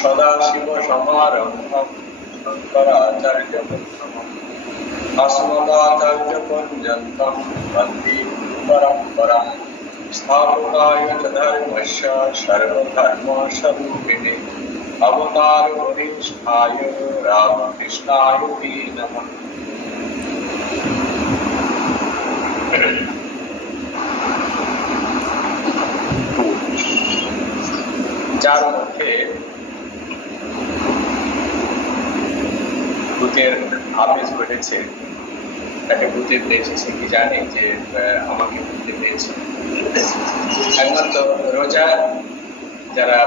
সদাশিব সমারম্ভম শঙ্করাচার্য মধ্যমম अस्मदाचार्य पर्यन्तं वन्दे परम्परां स्थापकाय च धर्मस्य सर्वधर्मस्वरूपिणे अवतारवरिष्ठाय रामकृष्णाय ते नमः। যার মধ্যে ভূতের আবেশ ঘটেছে, তাকে ভূতে পেয়েছে, সে কি জানে যে আমাকে ভূতে পেয়েছে? একমাত্র রোজা যারা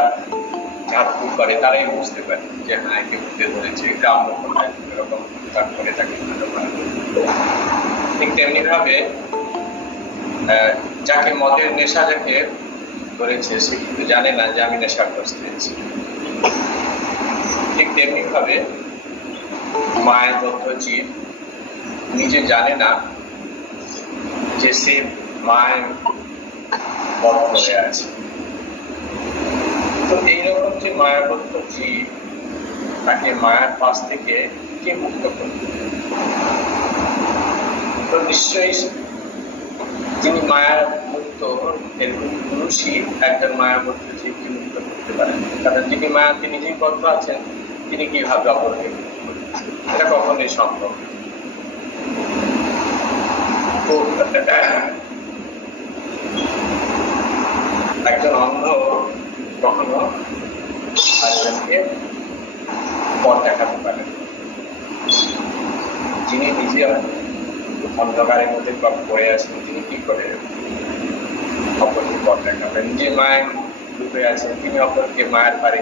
ঝাড়ফুঁক করে তারাই বুঝতে পারে যে হ্যাঁ একে ভূতে ধরেছে, গ্রাম এরকম করে তাকে ঠিক তেমনি ভাবে যাকে মদের নেশা যাকে ধরেছে সে কিন্তু জানে না যে আমি নেশাগ্রস্ত হয়েছি। ঠিক তেমনি ভাবে মায়ের বদ্ধ জীব নিজে জানে না যে সে মায়ের বধ করে আছে। তো এইরকম যে মায়াবদ্ধ জীব, তাকে মায়ের পাশ থেকে কে মুক্ত করবে? তো নিশ্চয়ই যিনি মায়ার মুক্ত, এরকম পুরুষই একজন মায়াবদ্ধ জীবকে মুক্ত করতে পারেন। কারণ যিনি মায়াতে নিজেই বদ্ধ আছেন, তিনি কিভাবে অপরকে মুক্ত করবেন? এটা কখনোই সম্ভব। একজন অন্ধ কখনো আরেকজনকে পথ দেখাতে পারে। যিনি নিজে অন্ধকারের মধ্যে পড়ে আছেন, তিনি কি করে অপরকে পথ দেখাবেন? যে মায়ের ডুবে আছেন, তিনি অপরকে মায়ের পারে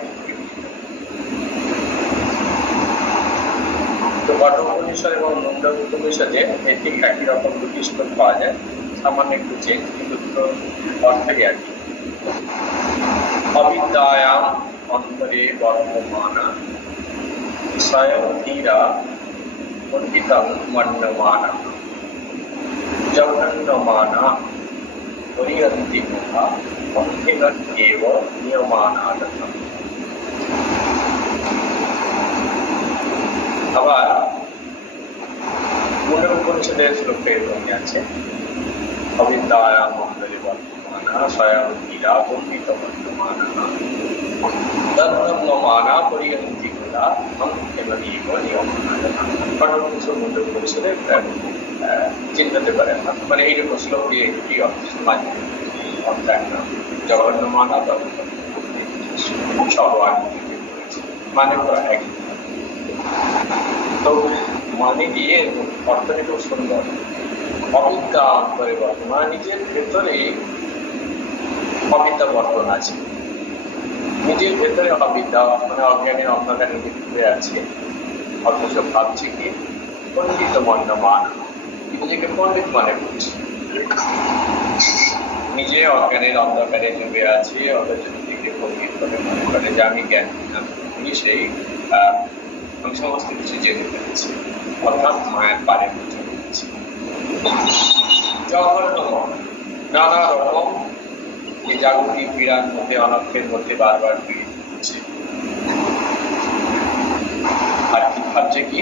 তো কঠোপনিষদ এবং মুন্ডক উপনিষদে ঠিক একই রকম দুটি শ্লোক পাওয়া যায়, সামান্য একটু চেঞ্জ, কিন্তু অর্থই একই। অবিদ্যায়াম অন্তরে বর্তমানা স্বয়ং ধীরা পণ্ডিতং মন্যমানা জঘন্যমানা হরিয়ন্তি মুখা অন্তিগত এব নিয়মানাদতম। আবার মুন্ডক উপনিষদের শ্লোকে এরকমই আছে, অবিদ্যায়াম অন্তরে বর্তমানা স্বয়ং ধীরা পণ্ডিত মন্যমানা জঘন্যমানা হরিয়ন্তি মুখা অন্তিগত এব নিয়মানাদতম। কারণ কিছু মুন্ডক উপনিষদে চিন্তাতে পারেন না, মানে এইরকম শ্লোক দিয়ে কি সমাজ জঘন্য মানা সব মানে এক। তো মানে দিয়ে অর্থটা খুব সুন্দর। অবিদ্যা অন্তরে বর্তমান, নিজের ভেতরে অবিদ্যা বর্তমান আছে, নিজের ভেতরে অবিদ্যা মানে অজ্ঞানের অন্ধকারের ভিতরে আছে, অথচ ভাবছে কি পণ্ডিত মন্য মান, নিজেকে পণ্ডিত মনে করছে, নিজে অজ্ঞানের অন্ধকারে ডুবে আছে, অথচ নিজেকে পণ্ডিত বলে মনে করে যে আমি জ্ঞান আমি সেই আমি সমস্ত কিছু জেনে ফেলেছি, অর্থাৎ মায়ের পারে বুঝে ফেলেছি। জঘন্য নানা রকম এই জাগতিক পীড়ার মধ্যে অনর্থের মধ্যে বারবার পীড়িত হচ্ছে। আর কি ভাবছে কি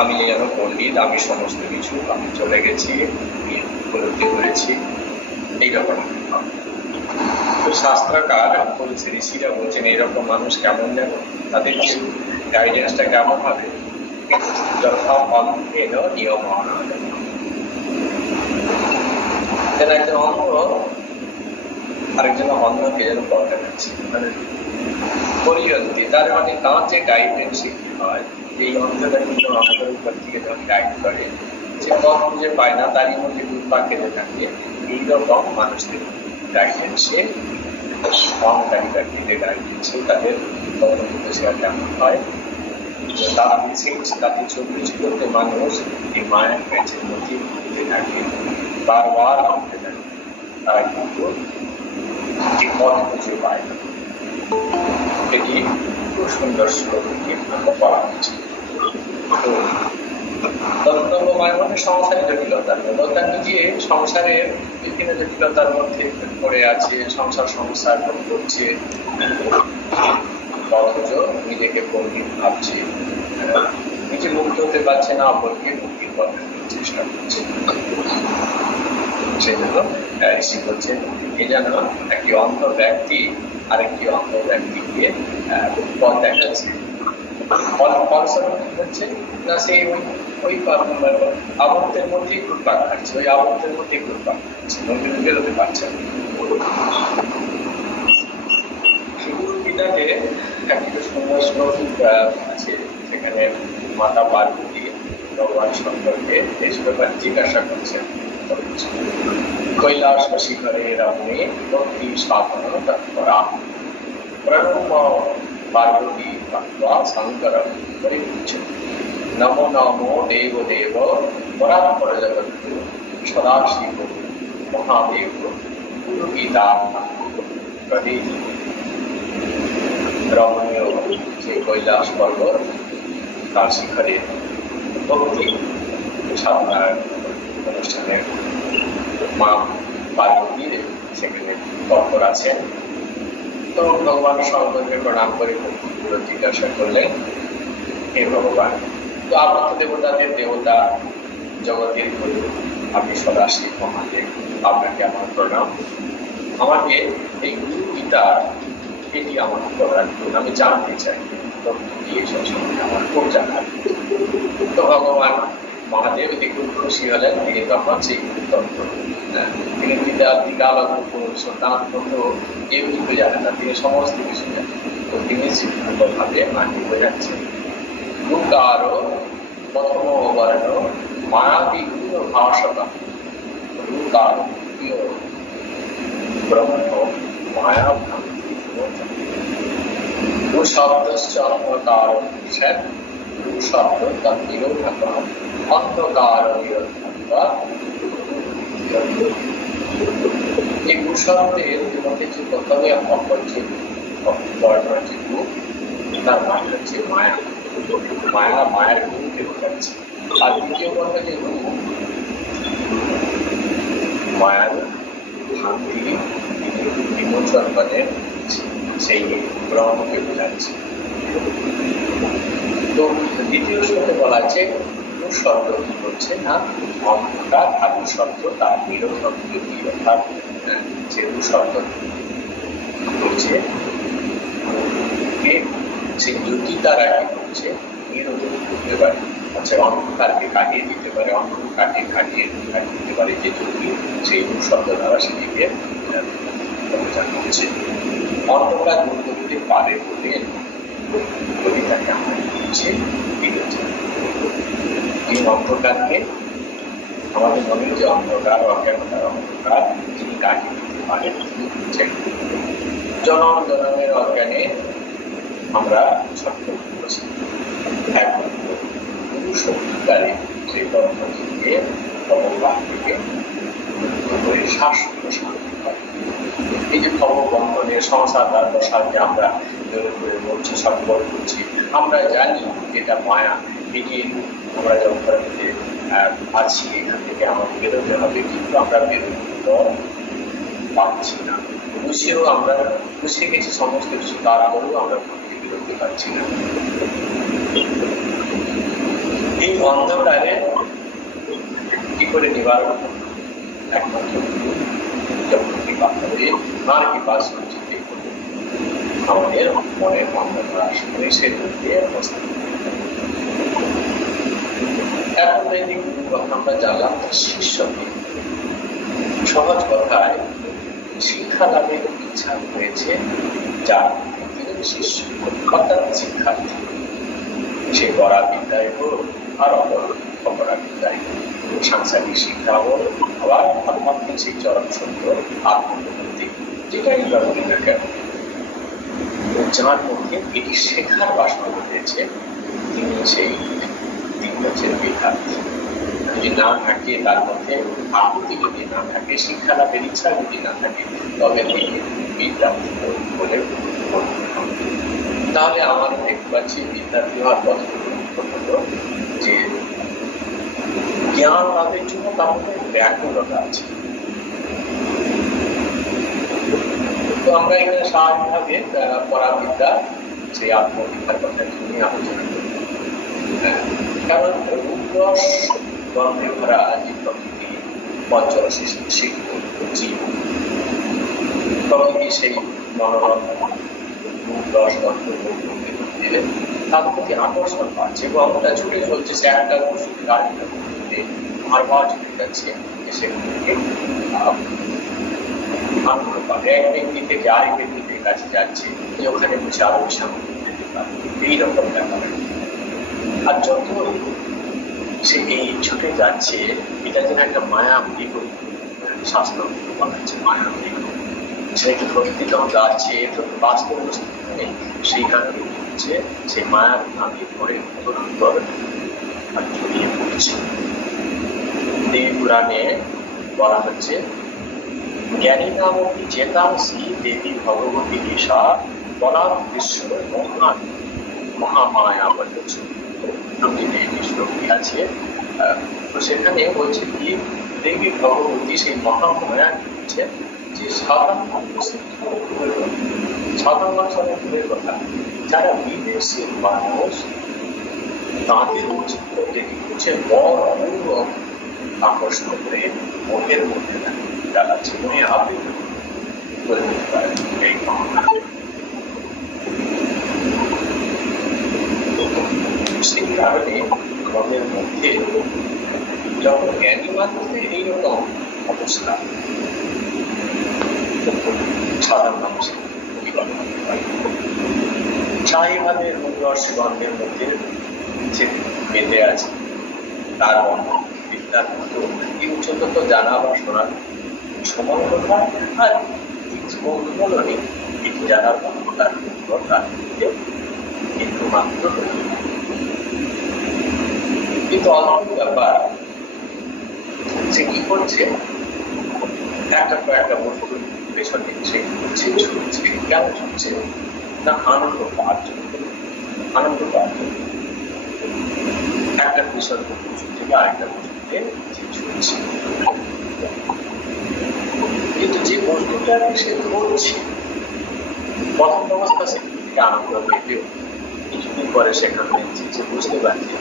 আমি যেন পণ্ডিত, আমি সমস্ত কিছু আমি চলে গেছি, আমি উপলব্ধি করেছি, এইরকম। তো শাস্ত্রকার বলছে, ঋষিরা বলছেন এইরকম মানুষ কেমন যেন, তাদের গাইডেন্সটা কেমন হবে? যথা অন্ধেন নিয়মানা, যেন একজন অন্ধ আরেকজন অন্ধকে যেন পথ দেখাচ্ছে, মানে পরিয়ন্তি, তার মানে তাঁর যে গাইডেন্স কি হয়, এই অন্ধটা কিন্তু আমাদের উপর থেকে যখন গাইড করে, সে পথ খুঁজে পায় না, তারই মধ্যে দুর্পা খেতে থাকে। এইরকম মানুষদের গাইডেন্সে অহংকারীরা খেতে গাইডেন্সে তাদের সেটা কেমন হয়? তাতে 24 করতে মানুষ এই মায়ের কাছে মধ্যে ঘুরতে থাকে, বারবার ঘুরতে থাকে, তারা কিন্তু ঠিক পথ খুঁজে পায় না। এটি খুব সুন্দর শ্লোক বলা হচ্ছে। তো দন্তব্যময় মানে সংসারের জটিলতা, দত্তা নিজে সংসারের বিভিন্ন জটিলতার মধ্যে পড়ে আছে, সংসার করছে, অথচ নিজেকে পণ্ডিত ভাবছে, নিজে মুক্ত হতে পারছে না, অপরকে মুক্তির পথ চেষ্টা করছে। সেই জন্য ঋষি বলছেন এ যেন একটি অন্ধ ব্যক্তি আরেকটি অন্ধ ব্যক্তিকে পথ দেখাচ্ছে। ফলস্বরূপ হচ্ছে না, সেই ওই আবদ্ধের মধ্যেই ঘুরপাক খাচ্ছে, ওই আবদ্ধের মধ্যেই ঘুরপাক খাচ্ছে, বেরোতে পারছে না। গীতাতে একটি সুন্দর শ্লোক আছে, সেখানে মাতা পার্বতী ভগবান শঙ্করকে এই ব্যাপারে জিজ্ঞাসা করছেন। কৈলাস শিখরে রমণে ভক্তি সাধন তৎপরা প্রণম পার্বতী ভক্ত্বা শঙ্করম পরিপুচ্ছতি। নমো নমো দেব দেব পরাৎপর জগদ্গুরু সদাশিব মহাদেব গুরু গীতা প্রদীপ। রমণীয় যে কৈলাস পর্বত, তার শিখরে ভক্তি সাধনার অনুষ্ঠানে মা পার্বতী সেখানে তৎপর আছেন। তো ভগবান শঙ্করকে প্রণাম করে ভক্তিগুলো জিজ্ঞাসা করলেন, হে ভগবান, তো আপনি তো দেবতাদের দেবতা, জগতের গুরু, আপনি সদাশিব মহাদেব, আপনাকে আমার প্রণাম। আমাকে এই গুরু গীতা এটি আমার প্রদান করুন, আমি জানতে চাই, আমার খুব জানার। তো ভগবান মহাদেব এটি খুব খুশি হলেন। তিনি তখন সেই তন্ত্র, তিনি দিকালক সন্তান বন্ধু কেউ কিছু জানেন না, তিনি সমস্ত কিছু জানেন। তো তিনি সিদ্ধান্তভাবে মাটি বোঝাচ্ছেন। গুকার প্রথম বর্ণ মায়াবিঘ্ন ভাষতা, গুকার ব্রহ্ম মায়া শব্দশ্চ অন্ধকার শব্দ তার নিরোধক অন্ধকার নিরোধক। এই ভূশব্দের মধ্যে যে প্রথমে অপর যে বর্ণ যে রূপ, তার মানে হচ্ছে মায়া, মায়ের রূপকে বোঝাচ্ছে। আর দ্বিতীয় বর্ণ যে রূপ, মায়ার শান্তি বিমোচন করে সেই ব্রহ্মকে বোঝাচ্ছে। তো দ্বিতীয় শব্দে বলা আছে শব্দ কি করছে না, অন্ধকার আর শব্দ তার নিরোধক জ্যোতি, অর্থাৎ যে শব্দ করছে সেই জ্যোতি দ্বারা কি করছে, নিরোধক করতে পারে, আচ্ছা অন্ধকারকে কাটিয়ে দিতে পারে, অন্ধকারকে কাটিয়ে দিতে পারে যে জ্যোতি, সেই শব্দ দ্বারা সেটিকে বোঝানো হচ্ছে। অন্ধকার দূর করতে পারে বলে কবিতাকে আমরা হচ্ছে বিরোধী। এই অন্ধকারকে আমাদের মনে যে অন্ধকার, অজ্ঞানতার অন্ধকার যিনি কাটিয়ে দিতে পারেন তিনি হচ্ছেন। জনম জনমের অজ্ঞানে আমরা ছটফট করছি, একমাত্র গুরু সত্যিকারে সেই পদ্ধতিকে ভগবান থেকে করে শাসন শান্তি হয়। এই যে ভগবন্ধনের সংসার তার দশাকে আমরা করে বলছি, সফল করছি, আমরা জানি এটা মায়া, এটি আমরা যখন আছি এখান থেকে আমাদের বেরোতে হবে, কিন্তু আমরা বেরোতে পারছি না। আমরা বুঝে গেছি সমস্ত কিছু, তারপরেও আমরা বেরোতে পারছি না। এই অন্ধকারে কি করে নিবারণ, একমাত্র যখন কৃপা করে, তার কৃপা সঞ্চিত আমাদের মনের অন্ধকার আসলে সে মধ্যে অবস্থান। এখন এই কথা আমরা জানলাম তার শিষ্যকে। সহজ কথায় শিক্ষা লাভের ইচ্ছা হয়েছে যার শিষ্য, অর্থাৎ শিক্ষার্থী, সে পড়া বিদ্যায় হোক আর অপরা বিদ্যায় হোক, সাংসারিক শিক্ষা হোক, আবার আধ্যাত্মিক সেই চরম সত্য আত্মবৃত্তি, যেটাই বলি না কেন, যার মধ্যে এটি শেখার বাসনা রয়েছে তিনি সেই হচ্ছেন বিদ্যার্থী। যদি না থাকে তার মধ্যে আকুতি, যদি না থাকে শিক্ষা লাভের ইচ্ছা যদি না থাকে, তবে তিনি বিদ্যার্থী বলে তাহলে আমাদের দেখতে পাচ্ছি বিদ্যার্থী হওয়ার পথ হলো যে জ্ঞান লাভের জন্য তার মধ্যে ব্যাকুলতা আছে। তো আমরা এখানে স্বাভাবিকভাবে পরাবিদ্যা সেই আত্মবিদ্যার কথা নিয়ে আলোচনা করি। কারণ রূপরস গন্ধে ভরা যে প্রকৃতি পঞ্চরসে সিক্ত জীব, প্রকৃতি সেই মনোরম রূপরস গন্ধ দিলে তার প্রতি আকর্ষণ পাচ্ছে এবং ওটা ছুটে চলছে, সে একটা পশুকে আরেকটা পশুতে বারবার ছুটে যাচ্ছে, সেগুলিকে আনন্দ পাবে। এক ব্যক্তি থেকে আরেক ব্যক্তির কাছে যাচ্ছে, যে ওখানে বসে আরো যেতে পারে, এইরকম ব্যাপার। আর যত সে এই ছুটে যাচ্ছে, এটা যেন একটা মায়া মৃগ, শাস্ত্র বানাচ্ছে মায়া মৃগ। সেটা প্রকৃতি যখন যাচ্ছে, বাস্তব অবস্থিতি নেই, সেই কারণে হচ্ছে সেই মায়ার আমি ধরে উত্তর আর ছড়িয়ে পড়ছে। দেবী পুরাণে বলা হচ্ছে, জ্ঞানী নামী চেতাংসি দেবী ভগবতী ঈশা বলা বিশ্ব মহামায়া বলেছে। এই শ্লোকটি আছে, তো সেখানে বলছে কি দেবী ভগবতী সেই মহামায়া হচ্ছে যে সাধারণ দূরের কথা, যারা বিদেশের মানুষ তাদের চিত্র দেখে হচ্ছে বড় অপূর্ব আকর্ষণ করে মনের মধ্যে দাঁড়াচ্ছে, মনে আবৃত করে দিতে পারে এই সেই কারণে মনের মধ্যে যখন জ্ঞানী মানুষদের এইরকম অবস্থা সাধারণ মানুষের স্থায়ীভাবে রূপরস গন্ধের মধ্যে বেঁধে আছে, তার বিদ্যার মতো এই উচ্চতত্ত্ব জানা বা শোনার সমান কথা। আর কৌতূহলই এটি জানার ক্ষমতার তার মধ্যে কিন্তু মাত্র, কিন্তু অদ্ভুত ব্যাপার, সে কি করছে, একটা কয়েকটা বস্তুর পেছনে সে ঘুরছে, ছুটছে। কেন ছুটছে না? আনন্দ পাওয়ার জন্য। আনন্দ পাওয়ার জন্য একটা বিষয় পশু থেকে আরেকটা বস্তুতে ছুটছে। কিন্তু যে বস্তুটাকে সে ধরছে, প্রথম অবস্থা সে থেকে আনন্দ পেলেও কিছুদিন পরে সেখানে যে বুঝতে পারছে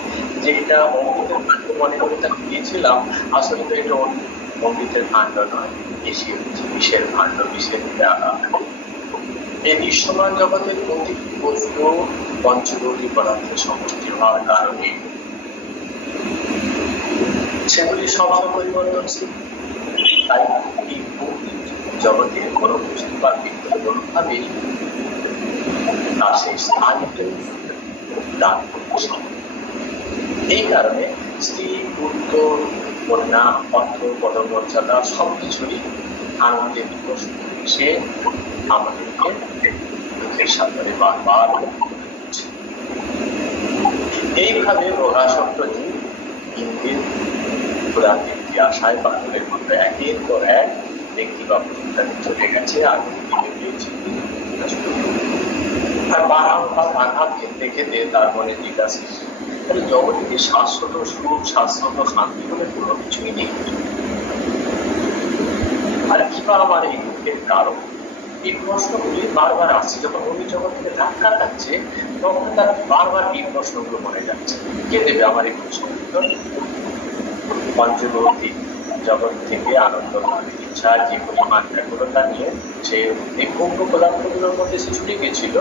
যে এটা অমৃতের ভাণ্ড মনে করে তাকে দিয়েছিলাম, আসলে তো এটা অমৃতের ভাণ্ড নয়, বিষের ভাণ্ড, বিষের দেওয়া। এই দৃশ্যমান জগতের প্রতিটি বস্তু পঞ্চভৌতিক পদার্থের সমষ্টি হওয়ার কারণে সেগুলি সবসময় পরিবর্তনশীল। তাই এই ভৌতিক জগতে কোনো বস্তু বা ব্যক্তি কোনোভাবেই তার সেই স্থায়িত্ব দান করছে। এই কারণে স্ত্রী, পুত্র, কন্যা, অর্থ, পদমর্যাদা সবকিছুরই আনন্দের দিবস সে আমাদেরকে দুঃখের সাথে বারবার করছে। এইভাবে রোগাসক্ত জীব ইন্দ্রের ক্ষুধাবৃত্তি আশায় পাথরের মতো একের পর এক ব্যক্তি বা প্রতিষ্ঠানে চলে গেছে, আর বারংবার আঘাত খেতে খেতে তার মনে জিজ্ঞাসা, তাহলে জগতে কি শাশ্বত সুখ, শাশ্বত শান্তি বলে কোনো কিছুই নেই? আর কিবা আমার এই দুঃখের কারণ? এই প্রশ্নগুলি বারবার আসছে। যখন অন্য জগৎ থেকে ধাক্কা খাচ্ছে, তখন তার বারবার এই প্রশ্নগুলো মনে যাচ্ছে। কে দেবে আমার এই প্রশ্ন? পঞ্চভৌতিক জগৎ থেকে আনন্দ পাওয়ার ইচ্ছা যে পরিমাণ ব্যাকুলতা নিয়ে সে এই ভোগ্য পদার্থগুলোর মধ্যে সে ছুটে গেছিল,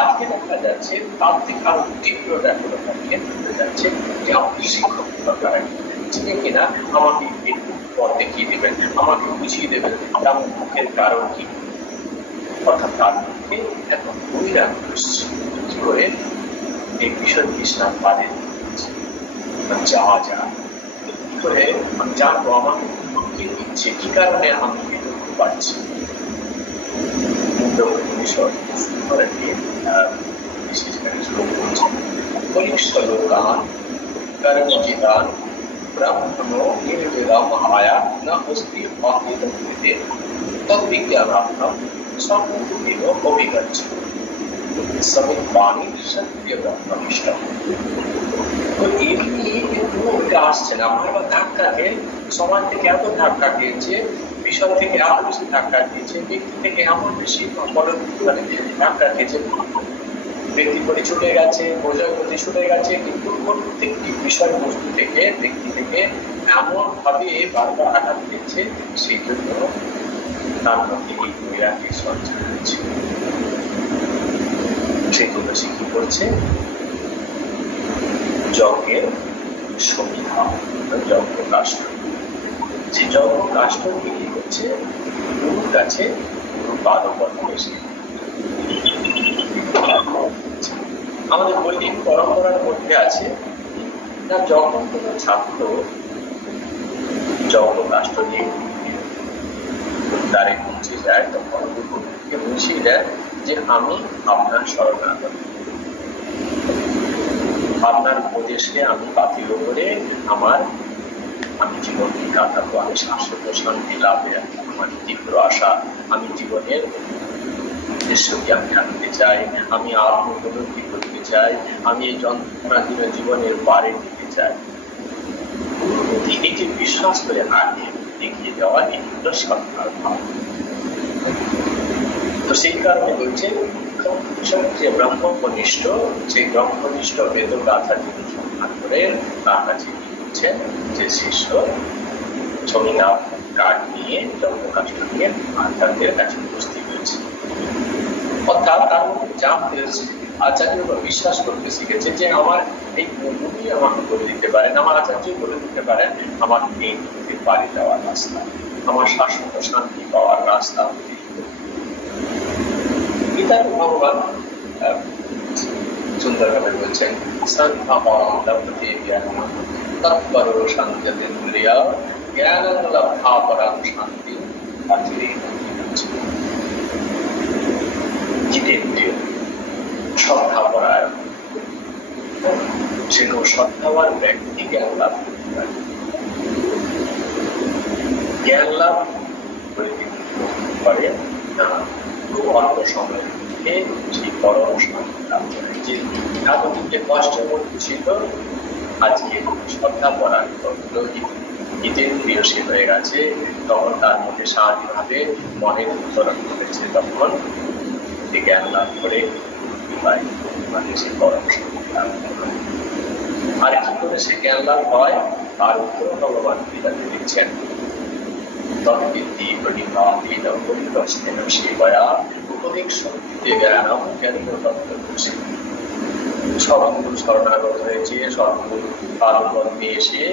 আজকে দেখা যাচ্ছে তার থেকে আরো তীব্র ব্যাকুলতা নিয়ে ছুটে যাচ্ছে যে আমাকে শিক্ষক দরকার, যিনি কিনা আমাকে একটু পথ দেখিয়ে দেবেন, আমাকে বুঝিয়ে দেবেন তেমন দুঃখের কারণ কি। অর্থাৎ তার মধ্যে এত বৈরাগ্য কি করে এই বিষয় তৃষ্ণার বাদে যাওয়া যায়, কি করে আমি জানবো আমাকে কি দিচ্ছে, কি কারণে আমি এই দুঃখ পাচ্ছি। বিশেষ করে শ্লোক করছে, পরীক্ষ লোকান কর্মজিতান ব্রাহ্মণো নির্বেদম আয়া না অস্তি অহিতে তদ্বিজ্ঞানাত্মক সম্পূর্ণ অভিজ্ঞান। শ্রমিক বাণীর সক্রিয় ব্রহ্মনিষ্ঠ। তো এমনি কিন্তু আসছে না, বারবার ধাক্কা খেয়ে, সমাজ থেকে এত ধাক্কা খেয়েছে, বিষয় থেকে এত বেশি ধাক্কা খেয়েছে, ব্যক্তি থেকে এমন বেশি মানে ধাক্কা খেয়েছে, ব্যক্তি করে ছুটে গেছে, বোঝার প্রতি ছুটে গেছে, কিন্তু প্রত্যেকটি বিষয় বস্তু থেকে, ব্যক্তি থেকে এমন ভাবে বারবার আঘাত দিচ্ছে, সেই জন্য তার মধ্যে এই বৈরাগের সঞ্চার হয়েছে। সেগুলো সে কি করছে? যজ্ঞের সমিধা, যজ্ঞ কাষ্ঠ, যে যজ্ঞ কাষ্ঠ বিক্রি করছে গুরুর কাছে, গুরু পাদপদ্মে এসে। আমাদের বৈদিক পরম্পরার মধ্যে আছে না, যখন কোন ছাত্র যজ্ঞ কাষ্ঠ নিয়ে দ্বারে পৌঁছে যায়, তখন গুরুকে বুঝিয়ে দেয় যে আমি আপনার শরণাগত, আপনার উপদেশে আমি বাতিল করে আমি জীবনকে কাটাবো, আমি শাশ্বত শান্তি লাভে আমার তীব্র আশা, আমি জীবনের উদ্দেশ্যকে আমি আনতে চাই, আমি আত্মোপলব্ধি করতে চাই, আমি এই যন্ত্রণাধীন জীবনের পারে দিতে চাই। এই যে বিশ্বাস করে আগে দেখিয়ে দেওয়া, এই হলো সত্তার ভাব। তো সেই কারণে বলছে যে ব্রহ্মনিষ্ঠ, সেই ব্রহ্মনিষ্ঠ বেদ গাথা যিনি সন্ধান করে, তার কাছে কি করছেন যে শিষ্য ছবিটা কাঠ নিয়ে, যজ্ঞকাষ্ঠ নিয়ে আচার্যের কাছে উপস্থিত হয়েছে। অর্থাৎ তার মধ্যে জানতে হয়েছে, আচার্য বিশ্বাস করতে শিখেছে যে আমার এই গুরুই আমাকে বলে দিতে পারেন, আমার আচার্য বলে দিতে পারেন আমার এই পাড়ি দেওয়ার রাস্তা, আমার শাশ্বত শান্তি পাওয়ার রাস্তা। গীতার ভগবান সুন্দরভাবে বলছেন, তৎপর শান্তিন্দ্রিয়া জ্ঞান লব্ধা পরাম শান্তি জিতেন্দ্রিয় শ্রদ্ধাপরায়ণ, সেরকম শ্রদ্ধাবান ব্যক্তি জ্ঞান লাভ করতে পারে। জ্ঞান লাভ করে না অল্প সময়ের মধ্যে সেই পরম শান্তি লাভ করে। যে এতদিন যে কষ্টের মধ্যে ছিল, আজকে শ্রদ্ধাপরায়ণ জিতেন্দ্রিয়শীল হয়ে গেছে, তখন তার মধ্যে স্বাভাবিকভাবে মনের উত্তরণ করেছে, তখন জ্ঞান লাভ করে মানে সে পরম শান্তি লাভ করে। আর কি করে সে জ্ঞান লাভ হয়, তার উত্তর ভগবান গীতাতে দিচ্ছেন, তদ্বিদ্ধি প্রণিপাতি নবরিকস্তেন সেবয়া উপদিক শক্তিতে জ্ঞানম জ্ঞানীন তত্ত্বদর্শী। সদ্গুরু শরণাগত হয়েছে, সদ্গুরু পাদপদ্মে এসে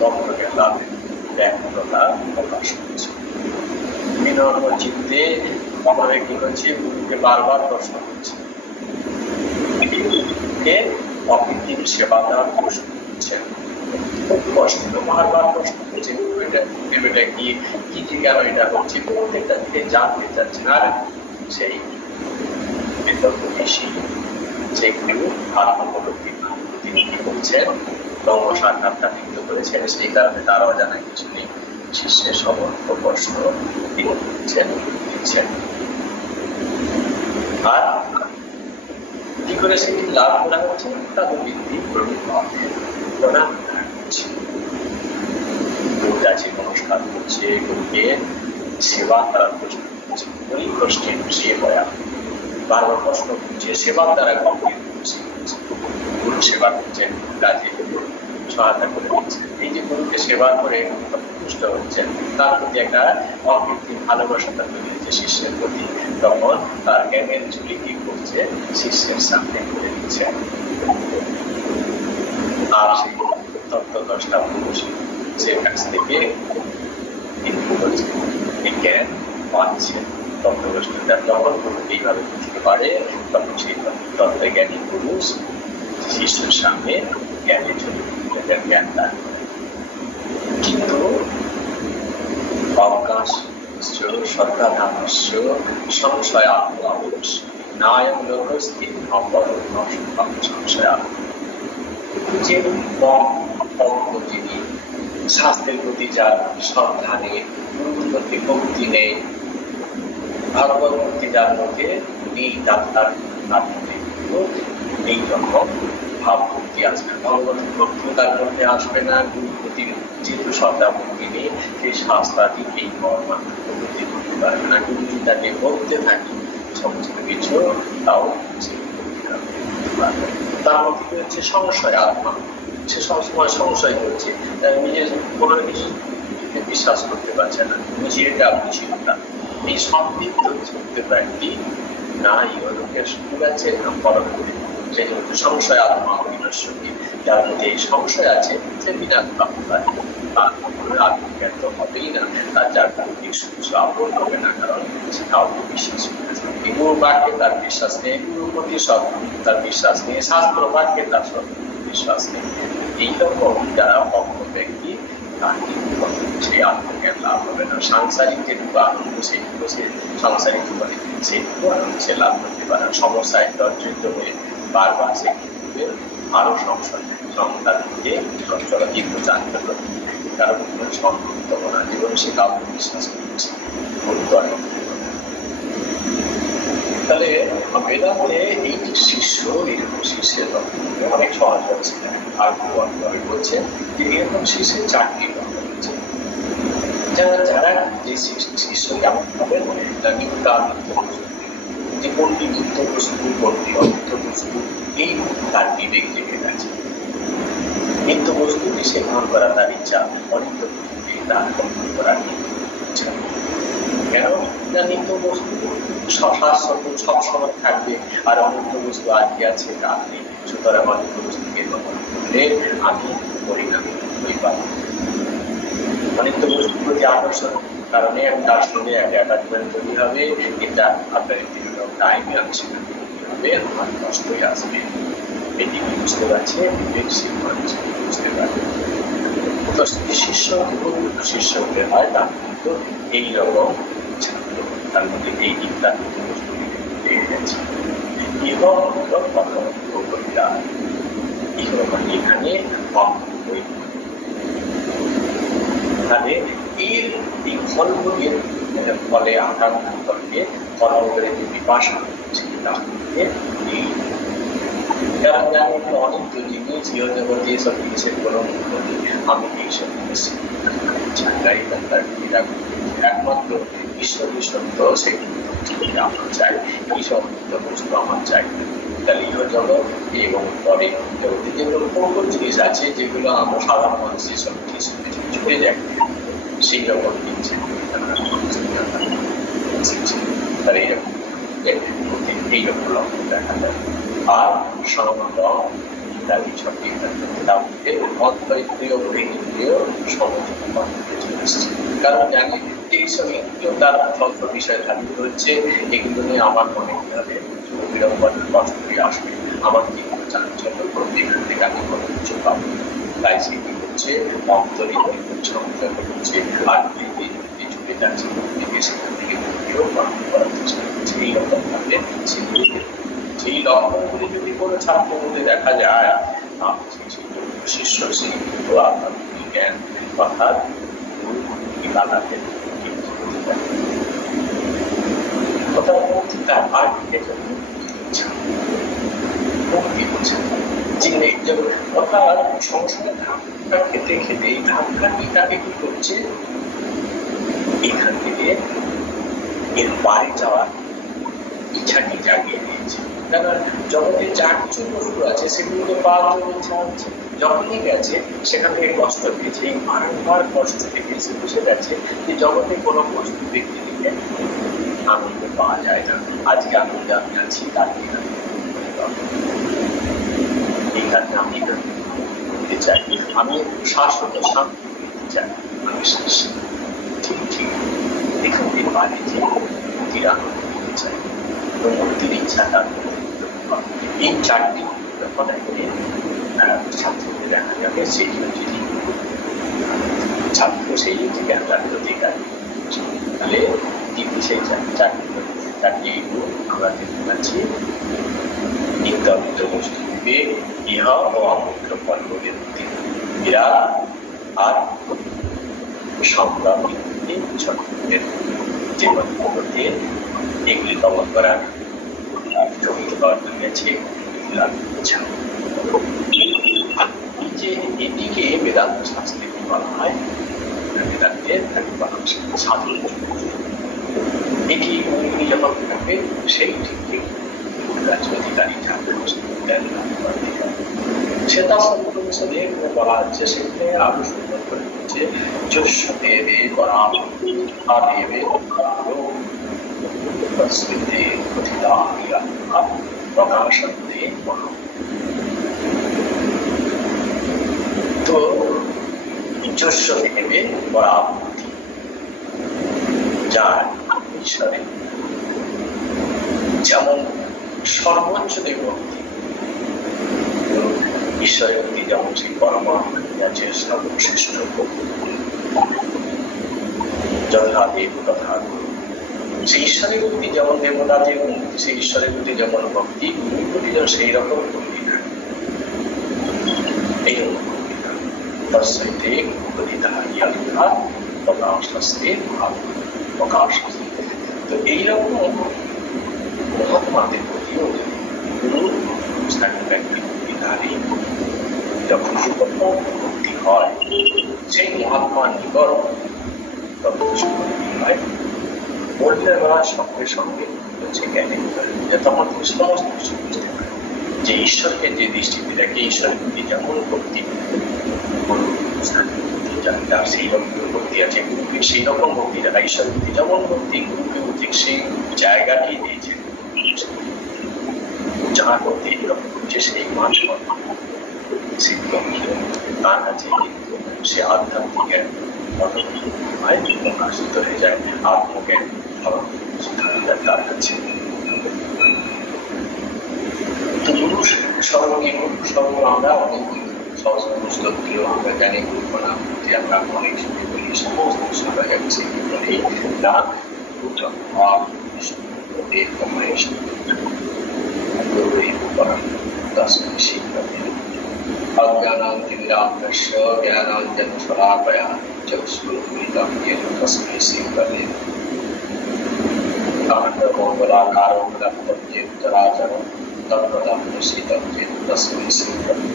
তত্ত্বজ্ঞান লাভের ব্যাকুলতা প্রকাশ করেছে। বিনম্র চিত্তে মনে কি করছে, গুরুকে বারবার প্রশ্ন করছে, অকৃত্রিম সেবা দ্বারা প্রশ্ন করছেন, কষ্ট বারবার প্রশ্ন করছে, এটা কি কেন এটা হচ্ছে, প্রত্যেকটা দিকে জানতে চাচ্ছেন। আর সেই বেশি সেই গুরু আত্মোপলব্ধি তিনি কি করছেন, ব্রহ্ম সাক্ষাৎকার নিযুক্ত করেছেন, সেই কারণে তারাও জানায় কিছু নেই, শিষ্যের সমর্থ কষ্ট তিনি দিচ্ছেন। আর কি করে সেটি লাভ করা হচ্ছে, তাদের বৃদ্ধি প্রণাম করছে, গুরুর কাছে নমস্কার করছে, গুরুকে সেবা করার প্রশ্ন করছে, গরিব কষ্টে সে বয়া বারবার প্রশ্ন করছে, সেবার দ্বারা গম্ভীর করছে, গুরু সেবা করছেন, কাজে সহায়তা করে দিচ্ছেন। এই যে গুরুকে সেবা করে সন্তুষ্ট হচ্ছেন, তার প্রতি একটা অকৃত্রিম ভালোবাসা তৈরি হয়েছে শিষ্যের প্রতি, তখন তার জ্ঞানের ঝুলি কি করছে, শিষ্যের সামনে করে দিচ্ছেন। আর সেই তত্ত্বদ্রষ্টা পুরুষ সে কাছ থেকে জ্ঞান পাচ্ছে। তত্ত্বদ্রষ্টা যখন এইভাবে বুঝতে পারে, তখন সেই তত্ত্বজ্ঞানী পুরুষ শিষ্যের সামনে জ্ঞানের ঝুলি জ্ঞান দান করে। কিন্তু অবকাশ শ্রদ্ধাধামস্য সংশয়াত্মবশ নায়ম লোকস্থিত সংশয়া। যে যিনি শাস্ত্রের প্রতি যার শ্রদ্ধা নেই, গুরুর প্রতি ভক্তি নেই, ভাগবত ভক্তি যার মধ্যে নেই তার মধ্যে এই রকম ভাব ভক্তি আসবে। ভগবত ভক্তি তার মধ্যে আসবে না, গুরুপতির যেহেতু শ্রদ্ধা ভক্তি নেই, সেই শাস্ত্রাদি এই কর্মাত্ম ভক্তি করতে পারবে না। গুরুজি তাকে বলতে থাকি সমস্ত কিছু, তাও তার মধ্যে হচ্ছে সংশয় আত্মা, সে সবসময় সংশয় করছে, নিজের কোনো কিছু বিশ্বাস করতে পারছে না, বুঝি এটা বুঝি ওটা। এই সন্দিগ্ধ করতে ব্যক্তি না ইহলোকের সুখ আছে না পরলোকে, সেই জন্য সংশয় আত্মা অবিনশ্বরী। যার মধ্যে এই সংশয় আছে সে বিনাশ প্রাপ্ত হয়, তার আত্মজ্ঞান তো হবেই না, তার যার কিছু আপন হবে না, কারণ সে কাউকে বিশ্বাস করেছে। গুরু বাক্যে তার বিশ্বাস নেই, গুরুর প্রতি সব তার বিশ্বাস নেই, শাস্ত্র বাক্যে তার সব বিশ্বাস নেই। এইরকম যারা ভক্ত ব্যক্তি তার কিন্তু সেই আত্মজ্ঞান লাভ হবে না। সাংসারিক যেটুকু আনন্দ সেটুকু সে সাংসারিক জীবনে সেটুকু আনন্দ সে লাভ করতে পারে। সমস্যায় জর্জরিত হয়ে বারবার সে কিন্তু আরো সংসার থেকে চঞ্চলা দীর্ঘ জানতে পারে, কারণ সংযুক্ত না জীবন সে কাউকে বিশ্বাস করছে। তাহলে বেদান্তে এই শিষ্য এরকম শিষ্যের অনেক সহজ হচ্ছে, আর বলছে যে এরকম শিষ্যের চারটি লক্ষণ হচ্ছে। যারা যে শিষ্য কেমন হবে যে কোনটি নিত্য বস্তু কোনটি অনিত্য বস্তু, এই তার বিবেক লেগে গেছে। নিত্য বস্তুকে সে গ্রহণ করা তার ইচ্ছা, অনিত্য বস্তুকে তার গ্রহণ করার ইচ্ছা। কেন না নিত্য বস্তু সব সময় থাকবে, আর অনিত্য বস্তু আজকে আছে কাল নেই, সুতরাং অনিত্য বস্তুকে গ্রহণ করলে আমি পরিণামী হয়ে পাবো। অনিত্য বস্তুর প্রতি আকর্ষণ কারণে তার সঙ্গে একটা অ্যাটাচমেন্ট তৈরি হবে, এটা আপনার টাইমে আসছে না, হবে আমার কষ্টই আসবে। এটি বুঝতে পারছে, বুঝতে পারবে। তো শিষ্য হতে হয় তার কিন্তু এইরকম ছাত্র, তার মধ্যে এই দিকটা লেগে গেছে। এখানে তাহলে এর এই ফলগুলির ফলে আকাঙ্ক্ষা করবে ফলগুলির যে বিপাশা এই যারা জানি অনেক জিনিস জীবজগতে এসব জিনিসের কোনো আমি এইসব জিনিস একমাত্র ঈশ্বর সত্য সেটি আমার চাই, এইসব বস্তু আমার চাই। তাহলে জগৎ এবং পরে যেগুলো প্রকট জিনিস আছে যেগুলো আমরা সাধারণ মানুষ যেসব জিনিস ছুটে যায় সেই রকম দিচ্ছে, তাহলে এইরকম লক্ষ্য দেখা যায়। আর কারণ জানি এইসব ইন্দ্রিয় তার তত্ত্ব বিষয় ধারিত হচ্ছে, এগুলো নিয়ে আমার মনে কি হবে বিড়ম্বনার কষ্ট হয়ে আসবে, আমার কিন্তু চাঞ্চল্য করবে, এখান থেকে আমি কোনো কিছু পাবো। তাই সে কি করছে অন্তরীণ সংযত করছে, আর ছুটে যাচ্ছে সেখান থেকে মুক্তিও গ্রহণ করার চেষ্টা করছে। এইরকম ভাবে সেই লক্ষণগুলি যদি কোনো ছাত্রের মধ্যে দেখা যায়, শিষ্য সেই কিন্তু আপনার জ্ঞান অর্থাৎ বাধাকে অর্থাৎ সংসারে ধাক্কা খেতে খেতে এই ধাক্কাটি তাকে কি করছে এখান থেকে এর বাড়ি যাওয়ার ইচ্ছাটি জাগিয়ে দিয়েছে। কারণ জগতে যা কিছু বস্তু আছে সেগুলোকে পাওয়ার জন্য ইচ্ছা হচ্ছে, যখনই গেছে সেখান থেকে কষ্ট পেয়েছে, এই বারংবার কষ্ট থেকে এসে বুঝে গেছে যে জগতে কোনো বস্তু ব্যক্তি দিকে আনন্দ পাওয়া যায় না। আজকে আনন্দে আমি আছি, কালকে এই কারণে আমি করতে চাই, আমি শাশ্বত শান্তি পেতে চাই, আমি ঠিক ঠিক এখান থেকে বাড়ি যে মুক্তির আনন্দ পেতে চাই, মুক্তির ইচ্ছাটা এই চারটি কথা করে ছাত্রদের দেখা যাবে সেই যদি ছাত্র সেই জ্ঞানটার অধিকার। তাহলে কিন্তু সেই চারটি আমরা দেখতে পাচ্ছি নিত্য অমূল্য বস্তু বিবেক, ইহা ও অমূল্য ফলগুলির বিরাট আর সংগ্রামী ছোটদের জীবন পদ্ধতি এগুলি দমন করার গেছে যে এটিকে বেদান্ত শাস্ত্রে বলা হয় বেদান্তের সাধন। এটি যখন থাকবে সেই ঠিক রাজনীতিকারী সেটা সংশোধনে বলা হচ্ছে, সেখানে আরো সুন্দর করে হচ্ছে যশ দেবে দেবে প্রকাশনে। তো যশ দেবে পরাভূতি, যার ঈশ্বরে যেমন সর্বোচ্চ দেবভক্তি, ঈশ্বরের প্রতি যেমন সেই পরমাত্মা আছে সর্বশ্রেষ্ঠ যথা দেব তথা গুরু, সেই ঈশ্বরের প্রতি যেমন দেবতা যে সেই ঈশ্বরের প্রতি যেমন ভক্তি, গুরুর প্রতি যেন সেই রকম ভক্তি থাকে। এইরকম তৎসৈতে উপদিতা ইয়া প্রকাশাস্তে ভাব প্রকাশাস্তে। তো এইরকম মহাত্মাদের প্রতিও গুরু ব্যক্তি যখন ভক্তি হয়, সেই মহাত্মার নিকট হয় বলতে বলার সঙ্গে সঙ্গে হচ্ছে জ্ঞানী, তখন সমস্ত কিছু বুঝতে পারে যে ঈশ্বরকে যে দৃষ্টিতে দেখে, ঈশ্বরের প্রতি যেমন ভক্তি যার সেই রকম ভক্তি আছে, গুরুকে সেই রকম ভক্তি যারা ঈশ্বরের প্রতি যেমন ভক্তি, গুরুকে ঠিক সেই জায়গাটি দিয়েছে, যার মধ্যে এরকম হচ্ছে সেই মানুষ সেই তার কাছে সে আধ্যাত্মিক জ্ঞান প্রকাশিত হয়ে যায়, আত্মজ্ঞান তার কাছে। তো গুরু সর্বজ্ঞ সর্ব আমরা অনেক পুস্তকগুলো আমরা জানি, গুরু প্রণাম যে আমরা অনেক সময় বলি, সমস্ত বিষয় যাচ্ছে বলি না অজ্ঞানান্তিরাগ্রস্য জ্ঞানাঞ্জনশলাকয়া চক্ষুস্ফুলিतं येन तस्मै श्रीगुरवे अखण्डमङ्गलाकारं व्याप्तं येन चराचरं तत्पदं निश्चितं येन तस्मै श्रीगुरवे।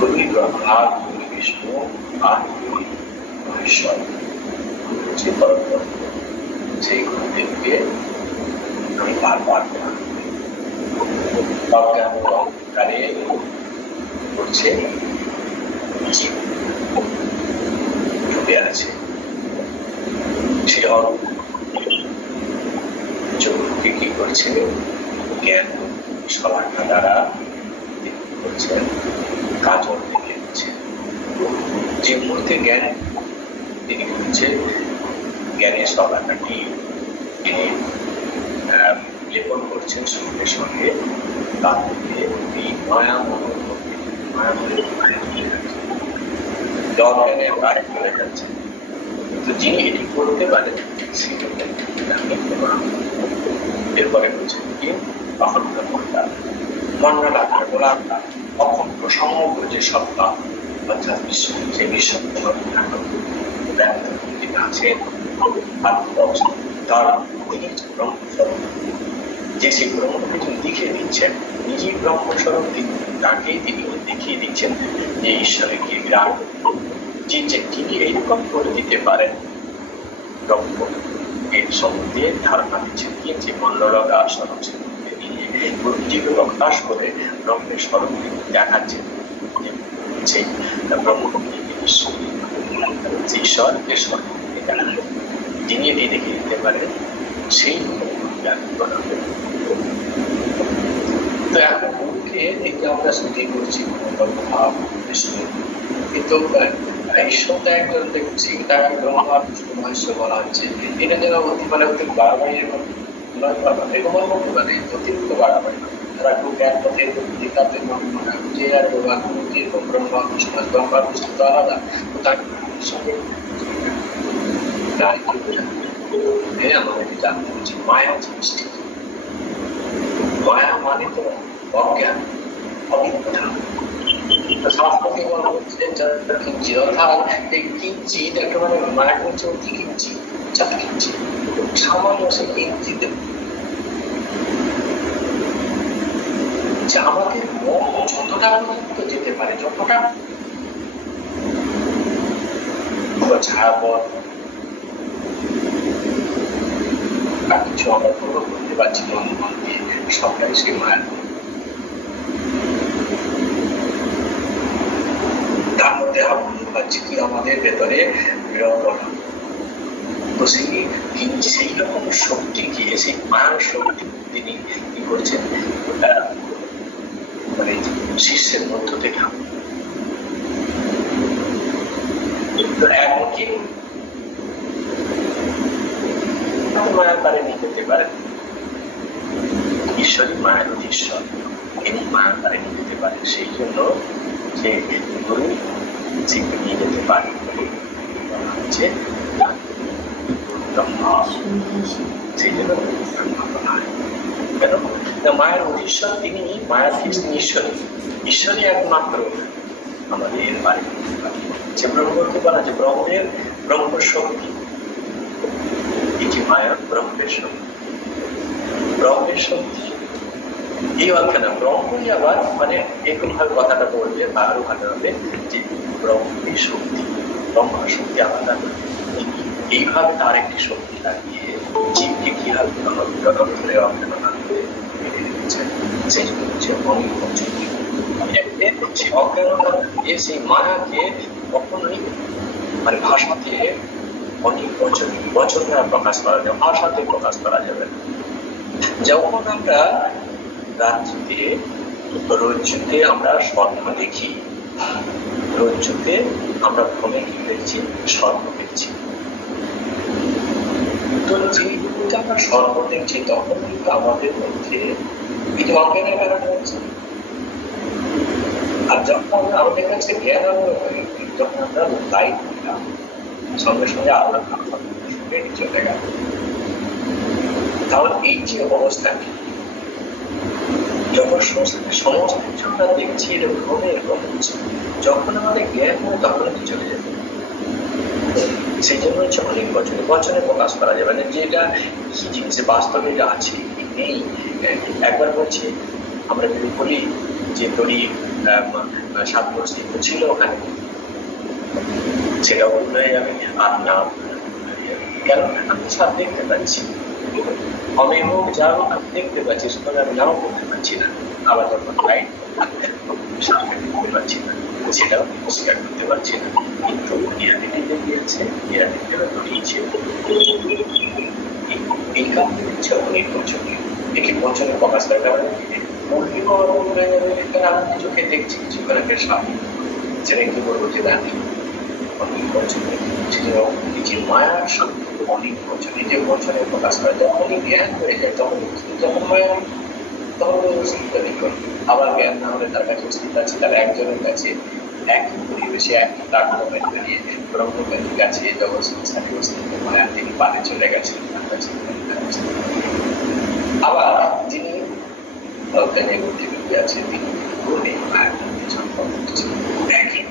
गुरु ब्रह्मा गुरु विष्णु আর গুরু মহেশ্বর, যে পরম সেই গুরুদেবকে আমি বারবার অজ্ঞান অহংকারে করছে জীব ডুবে আছে, সে চক্ষুকে কি করছে জ্ঞান সলাকা দ্বারা করছে কাজল দেখে দিচ্ছে। যে মুহূর্তে জ্ঞান তিনি করছে জ্ঞানের সলাকাটি তিনি লেপন করছেন সঙ্গে সঙ্গে তার মধ্যে এই মায়া মনোর মধ্যে মায়া মনের জল জ্ঞানে বাইরে চলে যাচ্ছে। তো যিনি এটি করতে পারেন সেটি এরপরে বলছেন কি অখণ্ড মন্ডলা গোলাপ অখণ্ড সমগ্র যে সত্তা অর্থাৎ বিশ্ব, যে বিশ্ব আছেন তার ব্রহ্মস্বরূপ, যে সেই ব্রহ্মকে তিনি দেখিয়ে দিচ্ছেন, নিজেই ব্রহ্মস্বরূপ তাকেই তিনি দেখিয়ে দিচ্ছেন যে ঈশ্বরের কি বিরাট, যে তিনি এইরকম করে দিতে পারেন ব্রহ্ম এর সম্বন্ধে ধারণা দিচ্ছেন কি যে মন্ডলকা স্বরূপ নিয়ে গুরুজিকে প্রকাশ করে ব্রহ্মের স্বরূপ দেখাচ্ছেন সেই ব্রহ্ম ঈশ্বর এর স্বরূপ যিনি এটি দেখিয়ে দিতে পারেন সেই জ্ঞান করা। তো এখন গুরুকে দেখে আমরা স্মৃতি করছি ভাব বিষ্ণু, কিন্তু ঈশ্বরটা একজন দেখছি তাকে ব্রহ্মা বিষ্ণু মহেশ্বর বলা হচ্ছে, এটা যেন মানে অতি বাড়াবাড়ির এরকম মানে অতিরিক্ত বাড়াবাড়ি। তারা খুব এক পথে দীঘাতে যে আর গুরু যেরকম ব্রহ্মা বিষ্ণু, ব্রহ্মা বিষ্ণু তো আলাদা, তো তার সঙ্গে আমাদের জানতে হচ্ছে মায়া জিনিসটি। মায়া মানে তো অজ্ঞান, অবিদ্যা, শাস্ত্রকে বলা হচ্ছে কিঞ্চিৎ, অর্থাৎ এই কিঞ্চিৎ একেবারে মায়ের হচ্ছে অতি কিঞ্চিৎ, চাপ কিঞ্চিৎ, সামান্য সে কিঞ্চিৎ যে আমাদের মন যতটা পর্যন্ত যেতে পারে, যতটা ছায়াপথ আর কিছু আমরা প্রয়োগ করতে পারছি না অনুমান দিয়ে, সবটাই সেই মায়ের। তার মধ্যে আমরা বুঝতে পারছি কি আমাদের ভেতরে বিড়ম্বনা। তো সেই রকম শক্তিকে, সেই মায়ার শক্তি তিনি কি করছেন মানে শিষ্যের মধ্য থেকে এমনকি মায়ার তারে নিয়ে যেতে পারেন, ঈশ্বরী মায়ের ঈশ্বর, তিনি মায়ার তারে নিয়ে যেতে পারেন। সেই জন্য যে গুরু যিনি নিয়ে যেতে পারেন হচ্ছে সেই জন্য কেন মায়ের অধীশ্বর তিনি, মায়ের ঈশ্বরী, ঈশ্বরী একমাত্র আমাদের বাড়ি যে ব্রহ্মকে বলা, যে ব্রহ্ম শক্তি, এই যে মায়া ব্রহ্মের শক্তি, ব্রহ্মের শক্তি এই অর্থে না, ব্রহ্মই আবার মানে এরকম ভাবে কথাটা বলবে বা আরো ভালো হবে যে ব্রহ্মের শক্তি, ব্রহ্ম শক্তি আলাদা, এইভাবে তার একটি শক্তি লাগিয়ে জীবকে কিভাবে অজ্ঞানতা দিয়ে সেই মায়াকে কখনোই মানে ভাষাতে অনেক বচন প্রকাশ করা যাবে, ভাষাতে প্রকাশ করা যাবে। যখন আমরা রাত্রিতে রজ্জুতে আমরা স্বপ্ন দেখি, রজ্জুতে আমরা ভ্রমে কি দেখছি, স্বপ্ন দেখছি, তো যেটা আমরা স্বপ্ন দেখছি তখন কিন্তু আমাদের মধ্যে এটা অজ্ঞানের কারণে হচ্ছে। আর যখন আমাদের কাছে জ্ঞান যখন আমরা লাইট দিলাম সঙ্গে সঙ্গে আল্লাহ সঙ্গে চলে গেল, তাহলে এই যে অবস্থাটি যখন সমস্ত কিছু আমরা দেখছি এটা ভ্রমে এরকম হচ্ছে, যখন আমাদের জ্ঞান হয় তখন কি চলে যাবে। সেই জন্য হচ্ছে অনেক বচনে প্রকাশ করা যাবে না, যেটা কি জিনিসে বাস্তবে যা আছে নেই। একবার বলছি আমরা যদি বলি যে তোরই 7 বছর ছিল ওখানে, সেটাও ভুল হয়ে যাবে। আর না কেন আমি সব দেখতে পাচ্ছি, আমি হোক যা হোক আমি দেখতে পাচ্ছি, সুতরাং আমি নাও করতে পারছি না। আবার যখন লাইট সামনে দেখতে পাচ্ছি না, সেটাও পরিষ্কার করতে পারছি না, কিন্তু রিয়ালিটিতে গিয়েছে, রিয়ালিটিতে রয়েছে। এই কারণে হচ্ছে অনেক বছরে একই বছরে প্রকাশ করে আমি চোখে দেখছি কিছু করে বেশ সামনে, সেটা একটু বলবো যে জানি অনেক বছরে যে মায়ার শক্তি অনেক বছরে যে বছরে প্রকাশ করে, যখনই জ্ঞান হয়ে যায় তখন যখন মায়া তখন অস্তিত্ব নেই। আবার জ্ঞান না হলে তার কাছে অস্তিত্ব আছে, তার একজনের কাছে একই পরিবেশে একই তারতম্যের জড়িয়ে ব্রহ্মজ্ঞানীর কাছে জগৎ সংসারের অস্তিত্ব মায়া, তিনি পারে চলে গেছেন তার কাছে। আবার যিনি অজ্ঞানে বুদ্ধিবৃত্তি আছে তিনি গুণে মায়ার মধ্যে সম্পর্ক করছেন, একই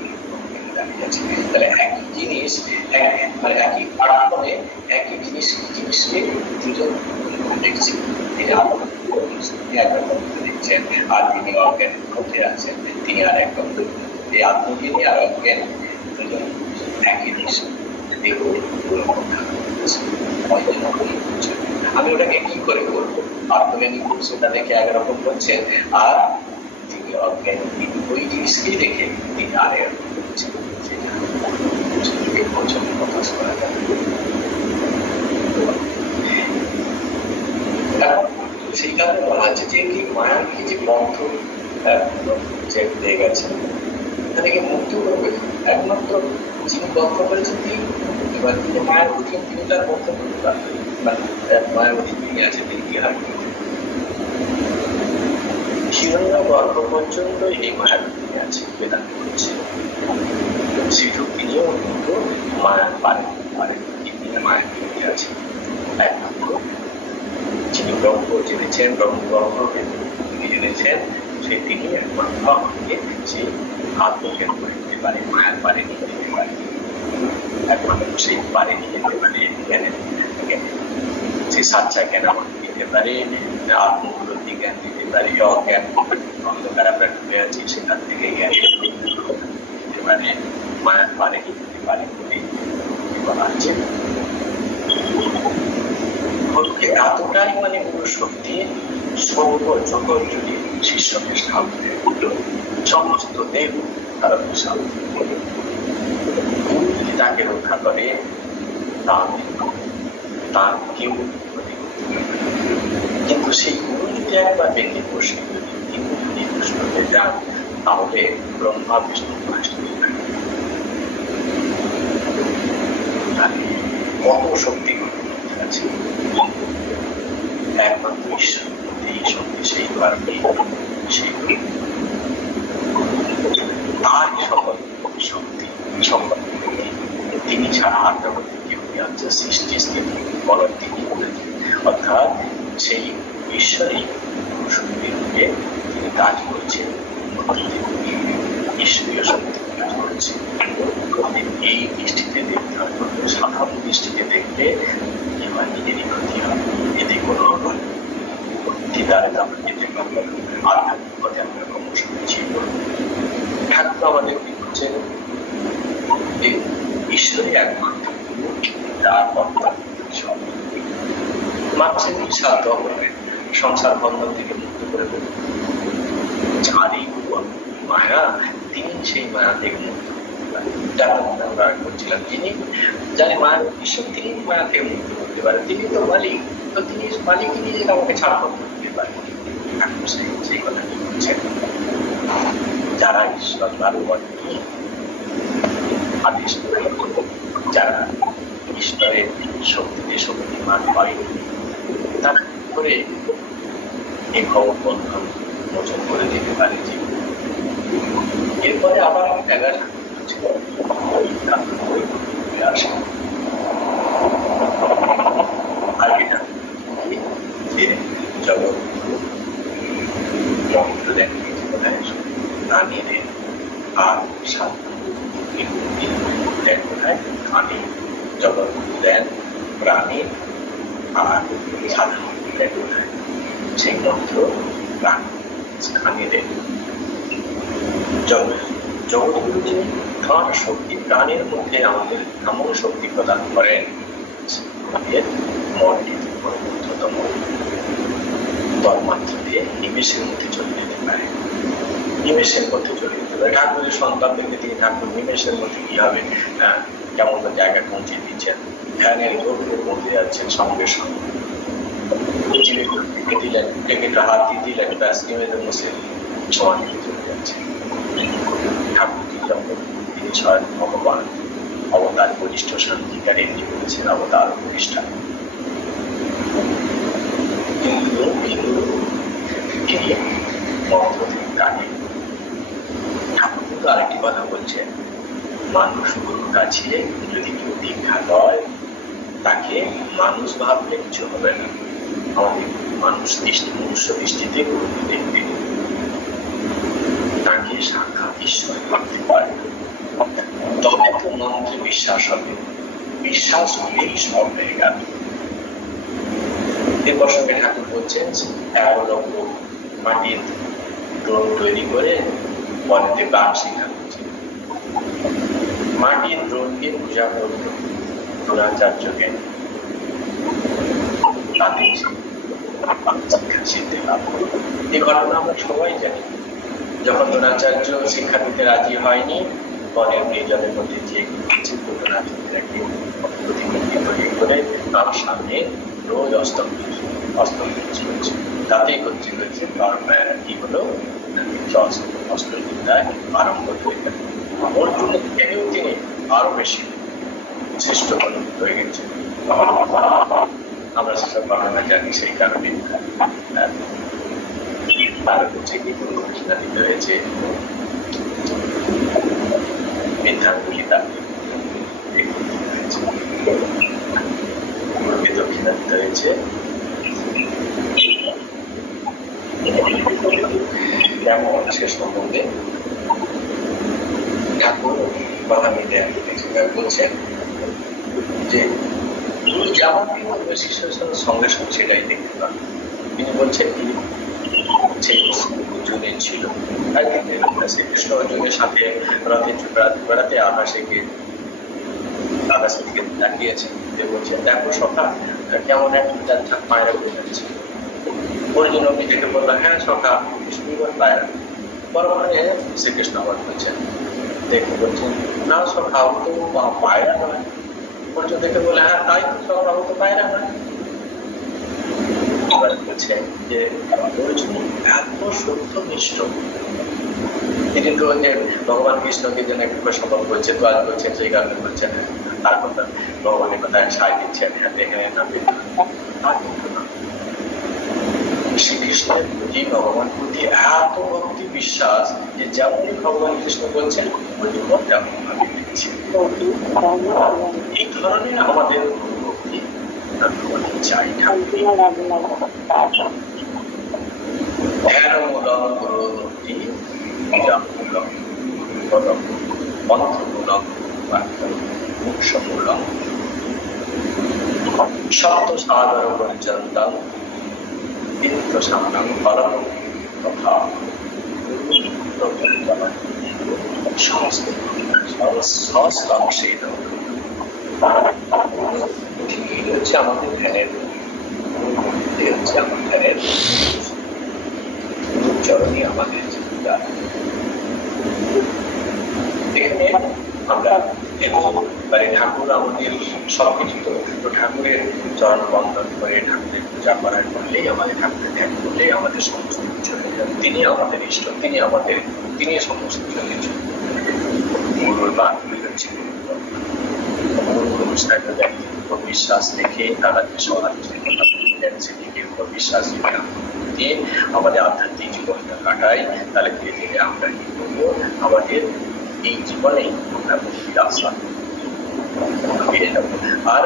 দাঁড়িয়ে আছে। তাহলে একই জিনিস মানে একই পাঠ্যক্রমে একই জিনিসকে দুজন দেখছি, তিনি একরকম দেখছেন, আর তিনি অজ্ঞানের মধ্যে আছেন, তিনি আর একরকম। এই আত্মজ্ঞানী আর অজ্ঞানী দুজন একই জিনিস আমি ওটাকে কি করে করবো? আত্মজ্ঞানী সেটা দেখে একরকম করছেন, আর তিনি অজ্ঞানী ওই জিনিসকেই দেখে তিনি আর এরকম করছেন। প্রকাশ করা যায় সেই কারণে বলা হচ্ছে যে কি মায়ার কি যে বন্ধ যে হয়ে গেছে তাদেরকে মুক্ত করবে একমাত্র যিনি বন্ধ করেছেন তিনি। এবার তিনি মায়ের অধীন, তিনি তার বন্ধ করতে পারবেন, মায়ের অধীন তিনি আছে, তিনি কি হার হিরণ্য গর্ভ পর্যন্ত এই মায়ের অধীনে আছে বেদান্ত করছে। সেটুক তিনিও কিন্তু মায়ার পারেন, তিনি মায়ের অধীনে আছে। একমাত্র যিনি ব্রহ্ম জেনেছেন, ব্রহ্মকে তিনি জেনেছেন, সেই তিনি একমাত্র আমাকে সেই আত্মজ্ঞান করে দিতে পারে, মায়ার পারে নিয়ে যেতে পারে, একমাত্র সেই পারে নিয়ে যেতে পারে জ্ঞানের সে সাচ্চা জ্ঞান আমাকে দিতে পারে, আত্মউপলব্ধি জ্ঞান দিতে পারে, অজ্ঞান অন্ধকার আমরা ডুবে আছি সেখান থেকে জ্ঞান দিতে পারে, মায়ার পারে নিয়ে যেতে পারে বলে বলা আছে। এতটাই মানে গুরু শক্তি, সর্ব জগৎ যদি শিষ্যকে সামনে সমস্ত দেব তারা বিশাল, যদি তাকে রক্ষা করে তার কেউ ক্ষতি করতে পারে। কিন্তু সেই গুরু যদি একবার বেঁকে বসে কিন্তু যদি দুষ্ট হয়ে যান তাহলে ব্রহ্মা বিষ্ণু নষ্ট হয়ে যায়। কত শক্তি আছে একমাত্র ঈশ্বর, এই শক্তি সেই কারণে সেই তার সকল শক্তি সকল তিনি ছাড়া আর জগতে কেউ আছে, সৃষ্টি স্থিতি বলার তিনি করেছেন। অর্থাৎ সেই ঈশ্বরই শক্তি রূপে তিনি কাজ করছেন, ঈশ্বরীয় শক্তি কাজ করছে। আমাদের এই দৃষ্টিতে দেখতে হয়, সাধারণ দৃষ্টিতে দেখলে কি হয় নিজেরই ক্ষতি হয়, এতে কোনো দিদারে আমরা যেতে পারবো, আধ্যাত্মিক পথে আমরা ক্রমশ পিছিয়ে পড়ব। ঠাকুর আমাদের কি করছেন, ঈশ্বরই একমাত্র তার সব মানুষের সাধ্য হবে সংসার বন্ধন থেকে মুক্ত করে দেবে। যারই মায়া তিনি সেই মায়া থেকে মুক্ত আমরা করছিলাম, যিনি জানি মায়ের ঈশ্বর তিনি মায়া থেকে মুক্ত করতে পারেন, তিনি তো মালিক, তো তিনি মালিক তিনি যে আমাকে ছাড় করতে দিতে পারেন। ঠাকুর সেই কথা কি বলছেন, যারা ঈশ্বর লাভ করেনি আদেশ যারা ঈশ্বরের শক্তিতে শক্তিমান হয়নি তারা করে এই খবর বন্ধন মোচন করে দিতে পারে। এরপরে আবার একটা জগৎ দেন নানিদের আর দেন কোথায়, আমি জগৎ দেন প্রাণী আর সাধারণ দেন কোথায়, সেই গ্রন্থ প্রাণ স্থানীয় জগৎগুলো যিনি তাঁর শক্তি প্রাণের মধ্যে আমাদের এমন শক্তি প্রদান করেন আমাদের মনটি ঊর্ধ্বতম তন্মাত্রাতে নিমেষের মধ্যে চলে যেতে পারে, নিমেষের মধ্যে চলে যেতে পারে। ঠাকুরের সন্তানদেরকে তিনি ঠাকুর নিমেষের মধ্যে কি হবে কেমন জায়গায় পৌঁছে দিচ্ছেন, ধ্যানের গভীরে পৌঁছে যাচ্ছেন সঙ্গে সঙ্গে দিলেন, একটা হাত দিয়ে দিলেন, ব্যাস নিমেষের মধ্যে ছোঁয়া নিয়ে চলে যাচ্ছেন। ঠাকুর তিনি স্বয়ং ভগবান অবতার বরিষ্ঠ শান্তিকারী বলেছেন অবতার প্রতিষ্ঠা। কিন্তু মন্ত্র থেকে কানে ঠাকুর কিন্তু আরেকটি কথা বলছেন, মানুষ গুরুর কাছে যদি কেউ দীক্ষা লয় তাকে মানুষ ভাবলে কিছু হবে না। আমাদের মানুষ মনুষ্য দৃষ্টিতে গুরুকে দেখবে, তাকে সাক্ষাৎ ঈশ্বর ভাবতে পারে, তবে তো মন্ত্রে বিশ্বাস হবে, বিশ্বাস হলেই সব হয়ে গেল। এর প্রসঙ্গে ঠাকুর বলছেন 11 লক্ষ মাটির ড্রোন তৈরি করে বনেতে গান শেখাচ্ছে। মাটির ড্রোন দিয়ে পূজা করত দ্রোণাচার্যকে, তাতে শিক্ষা শিখতে লাভ করল। এই ঘটনা আমরা সবাই জানি। যখন দ্রোণাচার্য শিক্ষা দিতে রাজি হয়নি, বনের নির্জনের মধ্যে যে দ্রোণাচার্যকে প্রতিমূর্তি তৈরি করে তার সামনে রোজ অস্তম করছে, তাতেই করছে কি হলো অস্ত্রবিদ্যায় আরম্ভ করে অর্জুনের থেকেও তিনি আরো বেশি শ্রেষ্ঠ হয়ে গেছেন। আমরা সেসব বর্ণনা জানি, সেই কারণে তার হচ্ছে কি গুরু ঘোষণা দিতে হয়েছে, বিদ্যাঙ্গুলি তাকে দক্ষিণা দিতে হয়েছে। কেমন সে সম্বন্ধে ঠাকুর মহামিদে বলছেন যে গুরু যেমন বলবে শিষ্যের সঙ্গে সঙ্গে সেটাই দেখতে পাবে। তিনি বলছেন কি যে অর্জুনের ছিল শ্রীকৃষ্ণ অর্জুনের সাথে রথে বেড়াতে আকাশের দিকে তাকিয়েছেন, যে বলছেন দেখো সখা কেমন একটা পায়রা উড়ে যাচ্ছে। অর্জুন অগ্নি দেখে বললো হ্যাঁ সখা সুন্দর পায়রা। পরমানে শ্রীকৃষ্ণ আবার বলছেন দেখে বলছেন না সখা ও তো পায়রা নয়। অর্জুন দেখে বলে হ্যাঁ তাই তো সখা ও তো পায়রা নয়। এবার বলছেন যে অর্জুন এত সত্যনিষ্ঠ, তিনি তো যে ভগবান কৃষ্ণকে যেন একটু শপথ করছে তো আজ বলছেন সেই কারণে বলছেন তার কথা ভগবানের কথা সায় দিচ্ছেন হ্যাঁ দেখে না তা কিন্তু না। শ্রীকৃষ্ণের প্রতি ভগবান প্রতি এত ভক্তি বিশ্বাস যে যেমনই ভগবান কৃষ্ণ বলছেন অর্জুন তেমন ভাবে দিচ্ছে। এই ধরনের আমাদের ভক্তি চাই। ধ্যানমূলক গুরুভক্তি বিরামূলক মন্ত্রমূলক মোক্ষমূলক সপ্ত সাগর পর্যন্তম তীর্থ সামনাম ফলম তথা সংস্কাংশিত হচ্ছে আমাদের ধ্যানের, হচ্ছে আমার ধ্যানের চরণই আমাদের জীবিকা। এখানে আমরা এবারে ঠাকুর আমাদের সবকিছু তো ঠাকুরের চরণ বন্দন করে ঠাকুরের পূজা করার করলেই আমাদের ঠাকুরের ধ্যান করলেই আমাদের সমস্ত কিছু হয়ে যাবে। তিনি আমাদের ইষ্ট, তিনি সমস্ত কিছু। গুরুর বাণী হচ্ছে বিশ্বাস রেখে তারা যে সহানুভূতির কথা বলতেন সেদিকে উপর বিশ্বাস দিয়ে আমাদের আধ্যাত্মিক জীবনটা কাটাই, তাহলে ধীরে ধীরে আমরা কি করবো আমাদের এই জীবনে আমরা মুক্তির আশা পেয়ে যাবো। আর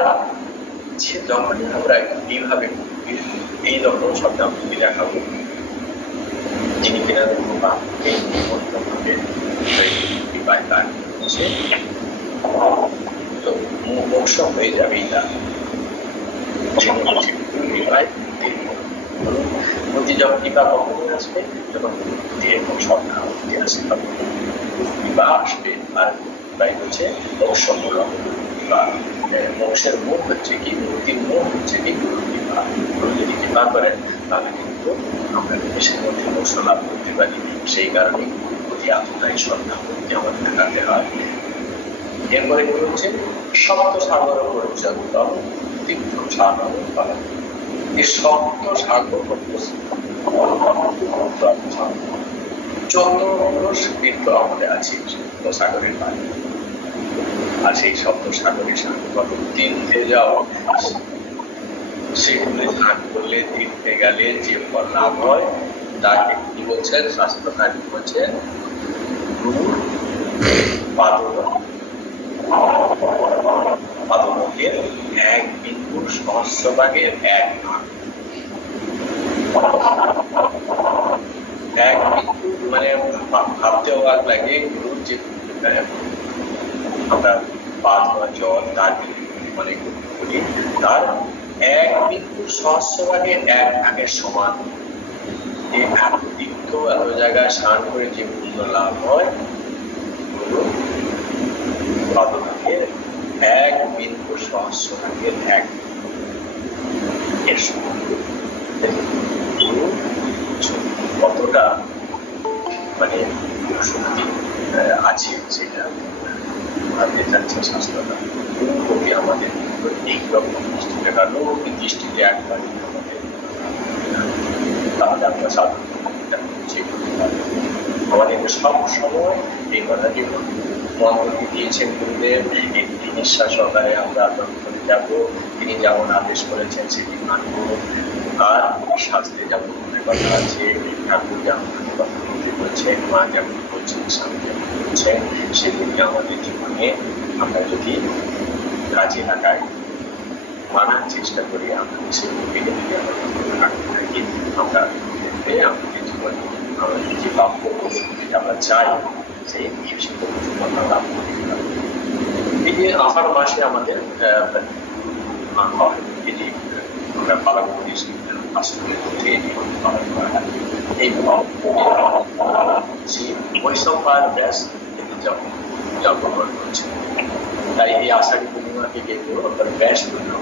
যখনই আমরা এইভাবে এই রকম শব্দাবলী দেখাবো যিনি কিনা এই পায় তার হচ্ছে মোক্ষ হয়ে যাবেই না। যখন কৃপা কখনই আসবে যখন এবং সন্ধ্যা অবধি আসে তখন কৃপা আসবে। আর তাই হচ্ছে মোক্ষমূলক বা মোক্ষের মুখ হচ্ছে কি, মুক্তির মুখ হচ্ছে কি গুরু কৃপা। গুরু যদি কৃপা করেন তাহলে কিন্তু আমরা দেশের মধ্যে মোক্ষ লাভ করতে পারি। সেই কারণে গুরুর প্রতি এতটাই শ্রদ্ধা ভক্তি আমাদের দেখাতে হয়। এরপরে কি হচ্ছে সপ্ত সাগর পর্যন্তম তীর্থ সাগর পালন। এই সপ্ত সাগর 14 তীর্থ আমাদের আছে সপ্ত সাগরের পারে। আর সেই সপ্ত সাগরের সাগর তীর্থে যাও সেগুলো স্নান করলে তীর্থে গেলে যে ফল লাভ হয় তাকে কি বলছেন শাস্ত্রকার বলছেন গুরুর পাদনখের 1 বিন্দুর সহস্রভাগের 1 ভাগ। 1 বিন্দু মানে ভাবতে অবাক লাগে গুরুর যে আমরা পা ধোয়া জল তার মানে করি তার 1 বিন্দুর সহস্রভাগের 1 ভাগের সমান। এই এত তীর্থ এত জায়গায় স্নান করে যে পুণ্য লাভ হয় গুরু পাদনখের 1 বিন্দু সহস্রভাগের 1 এর সমান। কতটা মানে শক্তি আছে সেটা ভাবতে চাচ্ছে শাস্ত্রটা। কবি আমাদের এইরকম দৃষ্টিতে কারণ দৃষ্টিতে একবার আমাদের তাহলে আমরা সাধন আমাদের সব সময় এই কথাটি মন্ত্রটি দিয়েছেন গুরুদেব। একটি নিঃশ্বাস সহকারে আমরা করে যাব, তিনি যেমন আদেশ করেছেন সেটি মানব। আর শাস্ত্রে যেমন কথা আছে ঠাকুর যেমন কথা বলতে বলছেন, মা যেমন বলছেন, স্বামী যেমন বলছেন, সেগুলি আমাদের জীবনে আমরা যদি কাজে লাগাই মানার চেষ্টা করি আমরা সেগুলি যদি আমরা রাখতে থাকি আমরা আমাদের জীবনে আমাদের যে প্রাপ্য যেটা আমরা চাই সেই বিশেষিত কথা লাভ করতে পারে। এই যে আষাঢ় মাসে আমাদের হয়, এই যে আমরা পালন করি আশ্রমের মধ্যে পালন করা হয়, এই বৈষ্ণব ব্যাস জন্মগ্রহণ করছে। তাই এই আষাঢ়ী পূর্ণিমাকে কিন্তু ব্যাস পূর্ণিমা,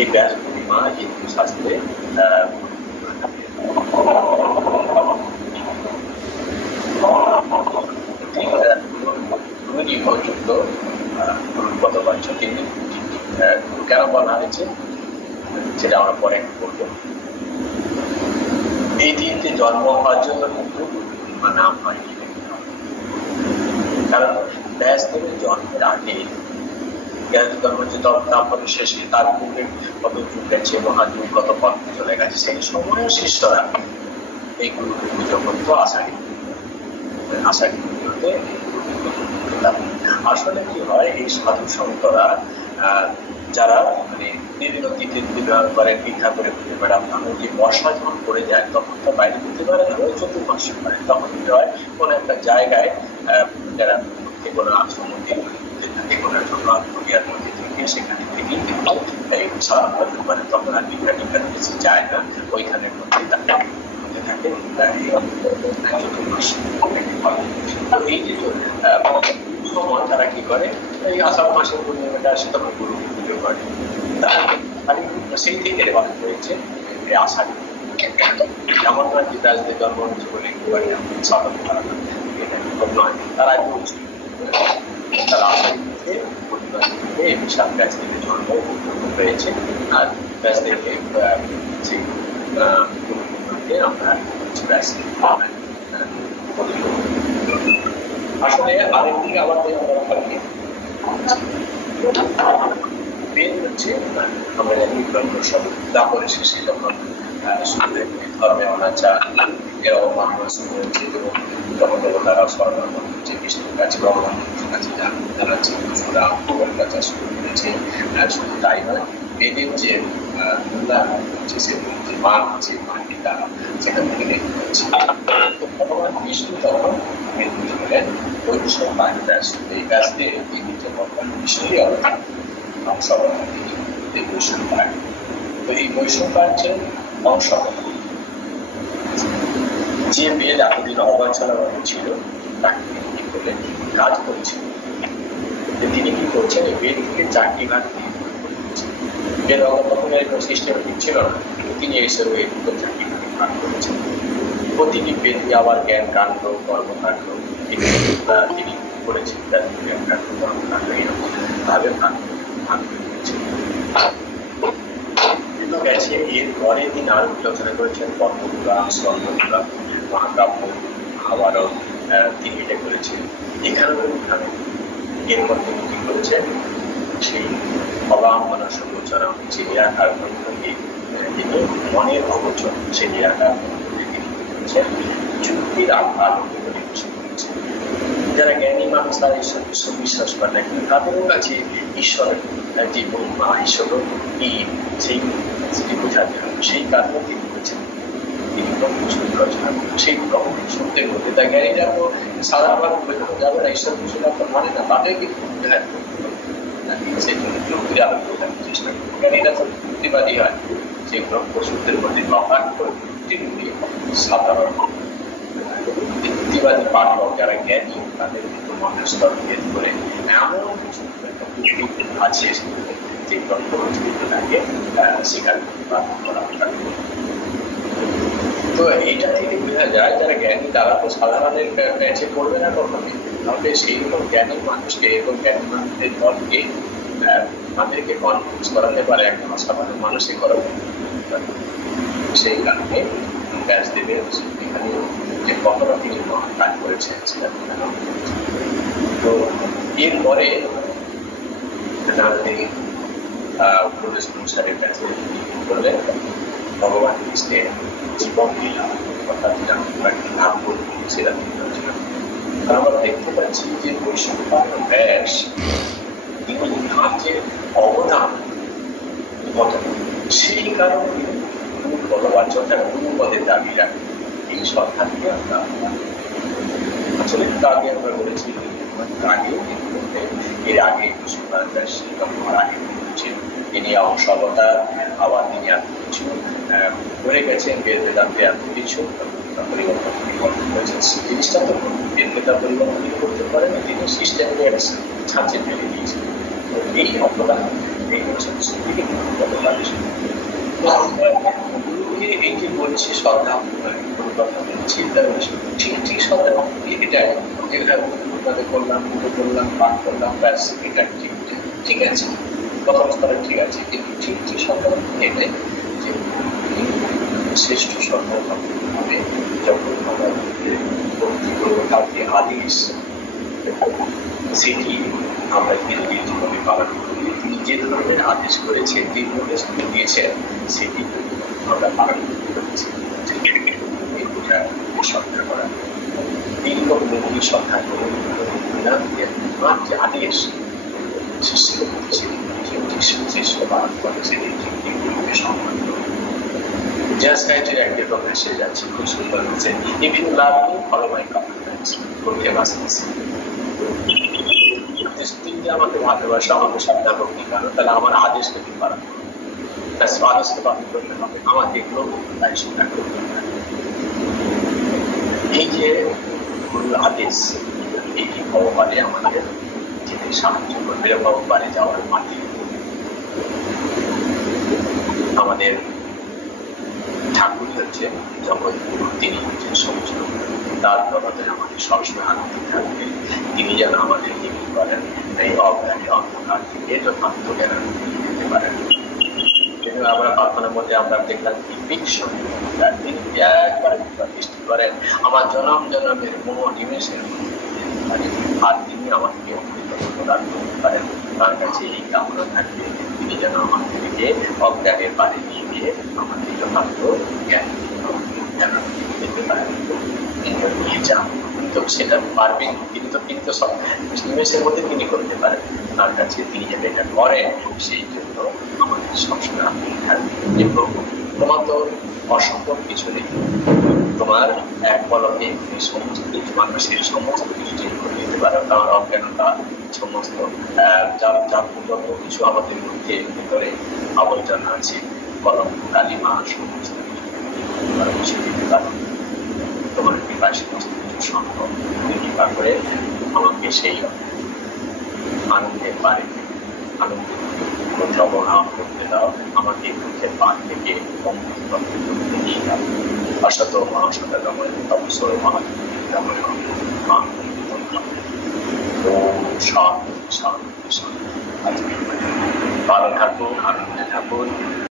এই ব্যাস পূর্ণিমা হিন্দু শাস্ত্রে নির্ভরযোগ্য কত বছর তিনি কেন বলা হয়েছে সেটা আমরা পরে বলবো। এই দিনটি জন্ম হওয়ার জন্য কিন্তু নাম হয়নি, কারণ ব্যাসদেবের জন্মের আগে জ্ঞানী ধর্ম যে তারপরে শেষে তার পূর্বে কত যুগ গেছে, মহাযুগ কত পথ চলে গেছে, সেই সময় শিষ্যরা এই গুরু পুজো করতো আষাঢ়ী পুজোতে। আসলে কি হয়, এই সাধু সন্তরা যারা মানে বিভিন্ন তিথি বিবাহ করে, ভিক্ষা করে ঘুরে বেড়ান, এমনকি বর্ষা যখন পড়ে যায় তখন তো বাইরে ঘুরতে পারে না, ওই চতুর্মাসে পারে, তখন কি হয় কোনো একটা জায়গায় যারা কোনো আশ্রম মন্দির থাকে, কোনো একটা ক্রিয়ার মধ্যে থেকে সেখানে থেকেই কিন্তু এই সারা করতে পারে, তখন আর ভিক্ষা টিক্ষা কিছু যায় না, ওইখানের মধ্যেই তাকে থাকে চতুর্মাস। এই যে সময় তারা কি করে, এই আষাঢ় মাসের পূর্ণিমাটা আসে তখন গুরু পুজো করে, সেই থেকে রেওয়াজ হয়েছে আষাঢ়ী। যেমন গীতাজদের জন্ম হচ্ছে বলে সাধন করা নয়, তারা বলছে তারা আষাঢ়ীতে পূর্ণিমা থেকে বিশাল ব্যাসদেবের জন্ম হয়েছে, আর ব্যাসদেবকে সেই পূর্ণিমাকে আমরা ব্যাসদেব আসলে আরেকদিকে আবার আমরা পারি বেদ হচ্ছে আমরা জানি ব্রহ্মসব, তারপরে শেষে যখন ধর্মে অনাচার এর অবমাননা শুরু হয়েছে এবং তখন তারা স্বর্ণ যে বিষ্ণুর কাছে ব্রহ্মাণ্ডের কাছে জানাচ্ছে, সুরা ভগবানের কাছে শুরু করেছে। শুধু তাই নয়, বেদের যে মূল্যায়ন হচ্ছে, সে যে মান আছে, মানটি তারা সেখান থেকে দেখতে পাচ্ছে। তো ভগবান বিষ্ণু তখন বেদ হলেন বৈষ্ণব ব্যাস, এই ব্যাসদের তিনি যে ভগবান বিষ্ণুরই অবতার অংশগ্রহণ, এই বৈষ্ণব পাঠ। তো এই বৈষ্ণব পাঠ যে অংশগ্রহণ, যে বেদ এতদিন অবাঞ্ছনা ছিল তাকে তিনি কি করলেন, কাজ করছেন। তিনি কি করছেন, এই বেদকে চারটি ভাগ দিয়ে বেদ তখন সিস্টেমেটিক ছিল না, তিনি এইসব বেদকে চারটি ভাগ করেছেন। প্রতিটি বেদকে আবার জ্ঞান কাণ্ড, কর্মকাণ্ড তিনি করেছেন, জ্ঞান কাণ্ড, কর্মকাণ্ড এরকম ভাবে ভাগ করেছেন। গেছে এর পরে তিনি আরো বিবেচনা করেছেন পদ্মপুরাণ, স্কন্ধপুরাণ, মহাকাব্য, আবারও তিনি এটা করেছেন। এখানেও এরপর তিনি কি করেছেন, সেই অবাঙ্গনা সুগোচরম চিড়িয়াখার গ্রন্থকে তিনি মনের অগোচর চিড়িয়াখার গ্রন্থকে তিনি করেছেন যুক্তির আলোকে পরিবেশন করেছেন। যারা জ্ঞানী মানুষ তারা ঈশ্বর বিশ্বাস করে না, কিন্তু তাদেরও কাছে ঈশ্বরের যে মহিমা, ঈশ্বর কি সেই বোঝাতে হবে, সেই কারণে তিনি বলছেন তিনি ব্রহ্মসূত্র রচনা করেন। সেই ব্রহ্মসূত্রের মধ্যে তা জ্ঞানীরা তো সাধারণভাবে বোঝানো যাবে না, ঈশ্বর বিষয়টা তো মানে না, তাদের কিন্তু বোঝাতে সেই জন্য যুক্তির আলোকে বোঝানোর চেষ্টা করবে। জ্ঞানীরা তো যুক্তিবাদী হয়, সেই ব্রহ্মসূত্রের মধ্যে প্রকাশ করে যুক্তিগুলি সাধারণ যুক্তিবাদী পাঠক যারা জ্ঞানী তাদের কিন্তু মনের স্তর ভেদ করে এমন কিছু আছে যে গ্রন্থকে স্বীকার করা। তো এইটা থেকে বোঝা যায় যারা জ্ঞানী তারা তো সাধারণের ব্যাচে করবে না কখনোই, তাহলে সেই রকম জ্ঞানী মানুষকে এবং জ্ঞানী মানুষদের দলকে তাদেরকে কনফিউজ করাতে পারে একটা অসাধারণ মানুষই করাতে। সেই কারণে ব্যাসদেবের এখানে যে কতটা তিনি মহান কাজ করেছেন সেটা দেখানো। তো এরপরে উপদেশ অনুসারে ব্যাসে করলেন ভগবান কৃষ্ণের জীবন লীলা, অর্থাৎ নাম বলতে সেটা আমরা দেখতে পাচ্ছি যে বৈষ্ণব ব্যাস তিনি তার যে অবদান কত, সেই কারণে গুরু বলবাচকটা গুরু পদের দাবি রাখেন। এই সৎ থাকবে আমরা আসলে আগে আমরা বলেছি আগেও কিন্তু এর আগে আগে ছিল তিনি অংশবতা আবার তিনি এত কিছু করে গেছেন বেদান্তে এত কিছু পরিবর্তন করেছেন জিনিসটা তো বেদটা পরিবর্তন করতে পারেন তিনি সিস্টেমকে ছাঁচে ফেলে দিয়েছেন এই অবদান এই হচ্ছে এই যে বলছি শ্রদ্ধা কথা বলছি ঠিক শ্রদ্ধা এটাই যেখানে করলাম পুজো করলাম পাঠ করলাম ব্যাস এটা ঠিক আছে কথাবার্তা ঠিক আছে কিন্তু ঠিক শ্রদ্ধা এটাই যে শ্রেষ্ঠ শ্রদ্ধা হবে যখন আমরা ভক্তি করবো কাউকে আদেশ সেটি আমরা নির্দিষ্টভাবে পালন করি তিনি যে ধরনের আদেশ করেছেন যে নির্দেশ দিয়েছেন সেটি আমরা পালন করতে পেরেছি সরকার করা এইরকম ব্যক্তি সরকার করে আর যে আদেশ শিষ্য পালন করে সেটি সম্মান জাস্টাইটের একটা মেসেজ আছে খুব সুন্দর হচ্ছে if you love me follow my commandments করতে বাঁচতেছি তিনি আমাকে ভালোবাসা আমাকে শ্রদ্ধা ভক্তি কারণ তাহলে আমার আদেশকে তুমি পালন করো আদেশকে পালন করতে হবে আমাকে এগুলো তাই স্বীকার করতে হবে এই যে গুরুর আদেশ এটি ভগবানে আমাদের যেতে সাহায্য করবে ভগবানে যাওয়ার মাটি আমাদের ঠাকুর হচ্ছেন জগৎগুরু তিনি হচ্ছেন সমস্ত তার জগতে আমাদের সবসময় আনন্দ থাকবে তিনি যেন আমাদের কি করেন এই অজ্ঞানী অন্ধকার থেকে যথার্থ জ্ঞান দিতে পারেন আমরা প্রার্থনার মধ্যে আমরা দেখলাম কি বিক্ষণ তিনি একবারে সৃষ্টি করেন আমার জনম জনমের মোহ নিমেষের আর তিনি আমাদেরকে অমৃত প্রদান করতে পারেন তার কাছে এই কামনা থাকবে তিনি যেন আমাদেরকে অজ্ঞানের বাড়ি নিয়ে গিয়ে আমাদের যথার্থ জ্ঞান দিতে পারেন নিয়ে যান তো সেটা পারবেন তিনি তো কিন্তু সব নিমেষের মধ্যে তিনি করতে পারেন তার কাছে তিনি যেটা এটা করেন সেই জন্য আমাদের সবসময় আপনি থাকবেন যে প্রভু তোমার তো অসম্ভব কিছু নেই তোমার এক পলকে তুমি সমস্ত কিছু মানুষের সমস্ত কিছু ঠিক করে দিতে পারো তার অজ্ঞানতা সমস্ত যত কিছু আমাদের মধ্যে ভিতরে আবর্জনা আছে কলম কালিমা সমস্ত কিছু দিতে পারো তোমার কৃপা সমস্ত কিছু সম্ভব তুমি কৃপা করে আমাকে সেই আনন্দের পারে আনন্দের দ্রবণ করতে দাও আমাকে দুঃখের পাঠ থেকে নিয়ে যাও অসত মহাসত গমন অবসর মহাগমন শান্তি শান্তি শান্তি ভালো থাকুন আনন্দে থাকুন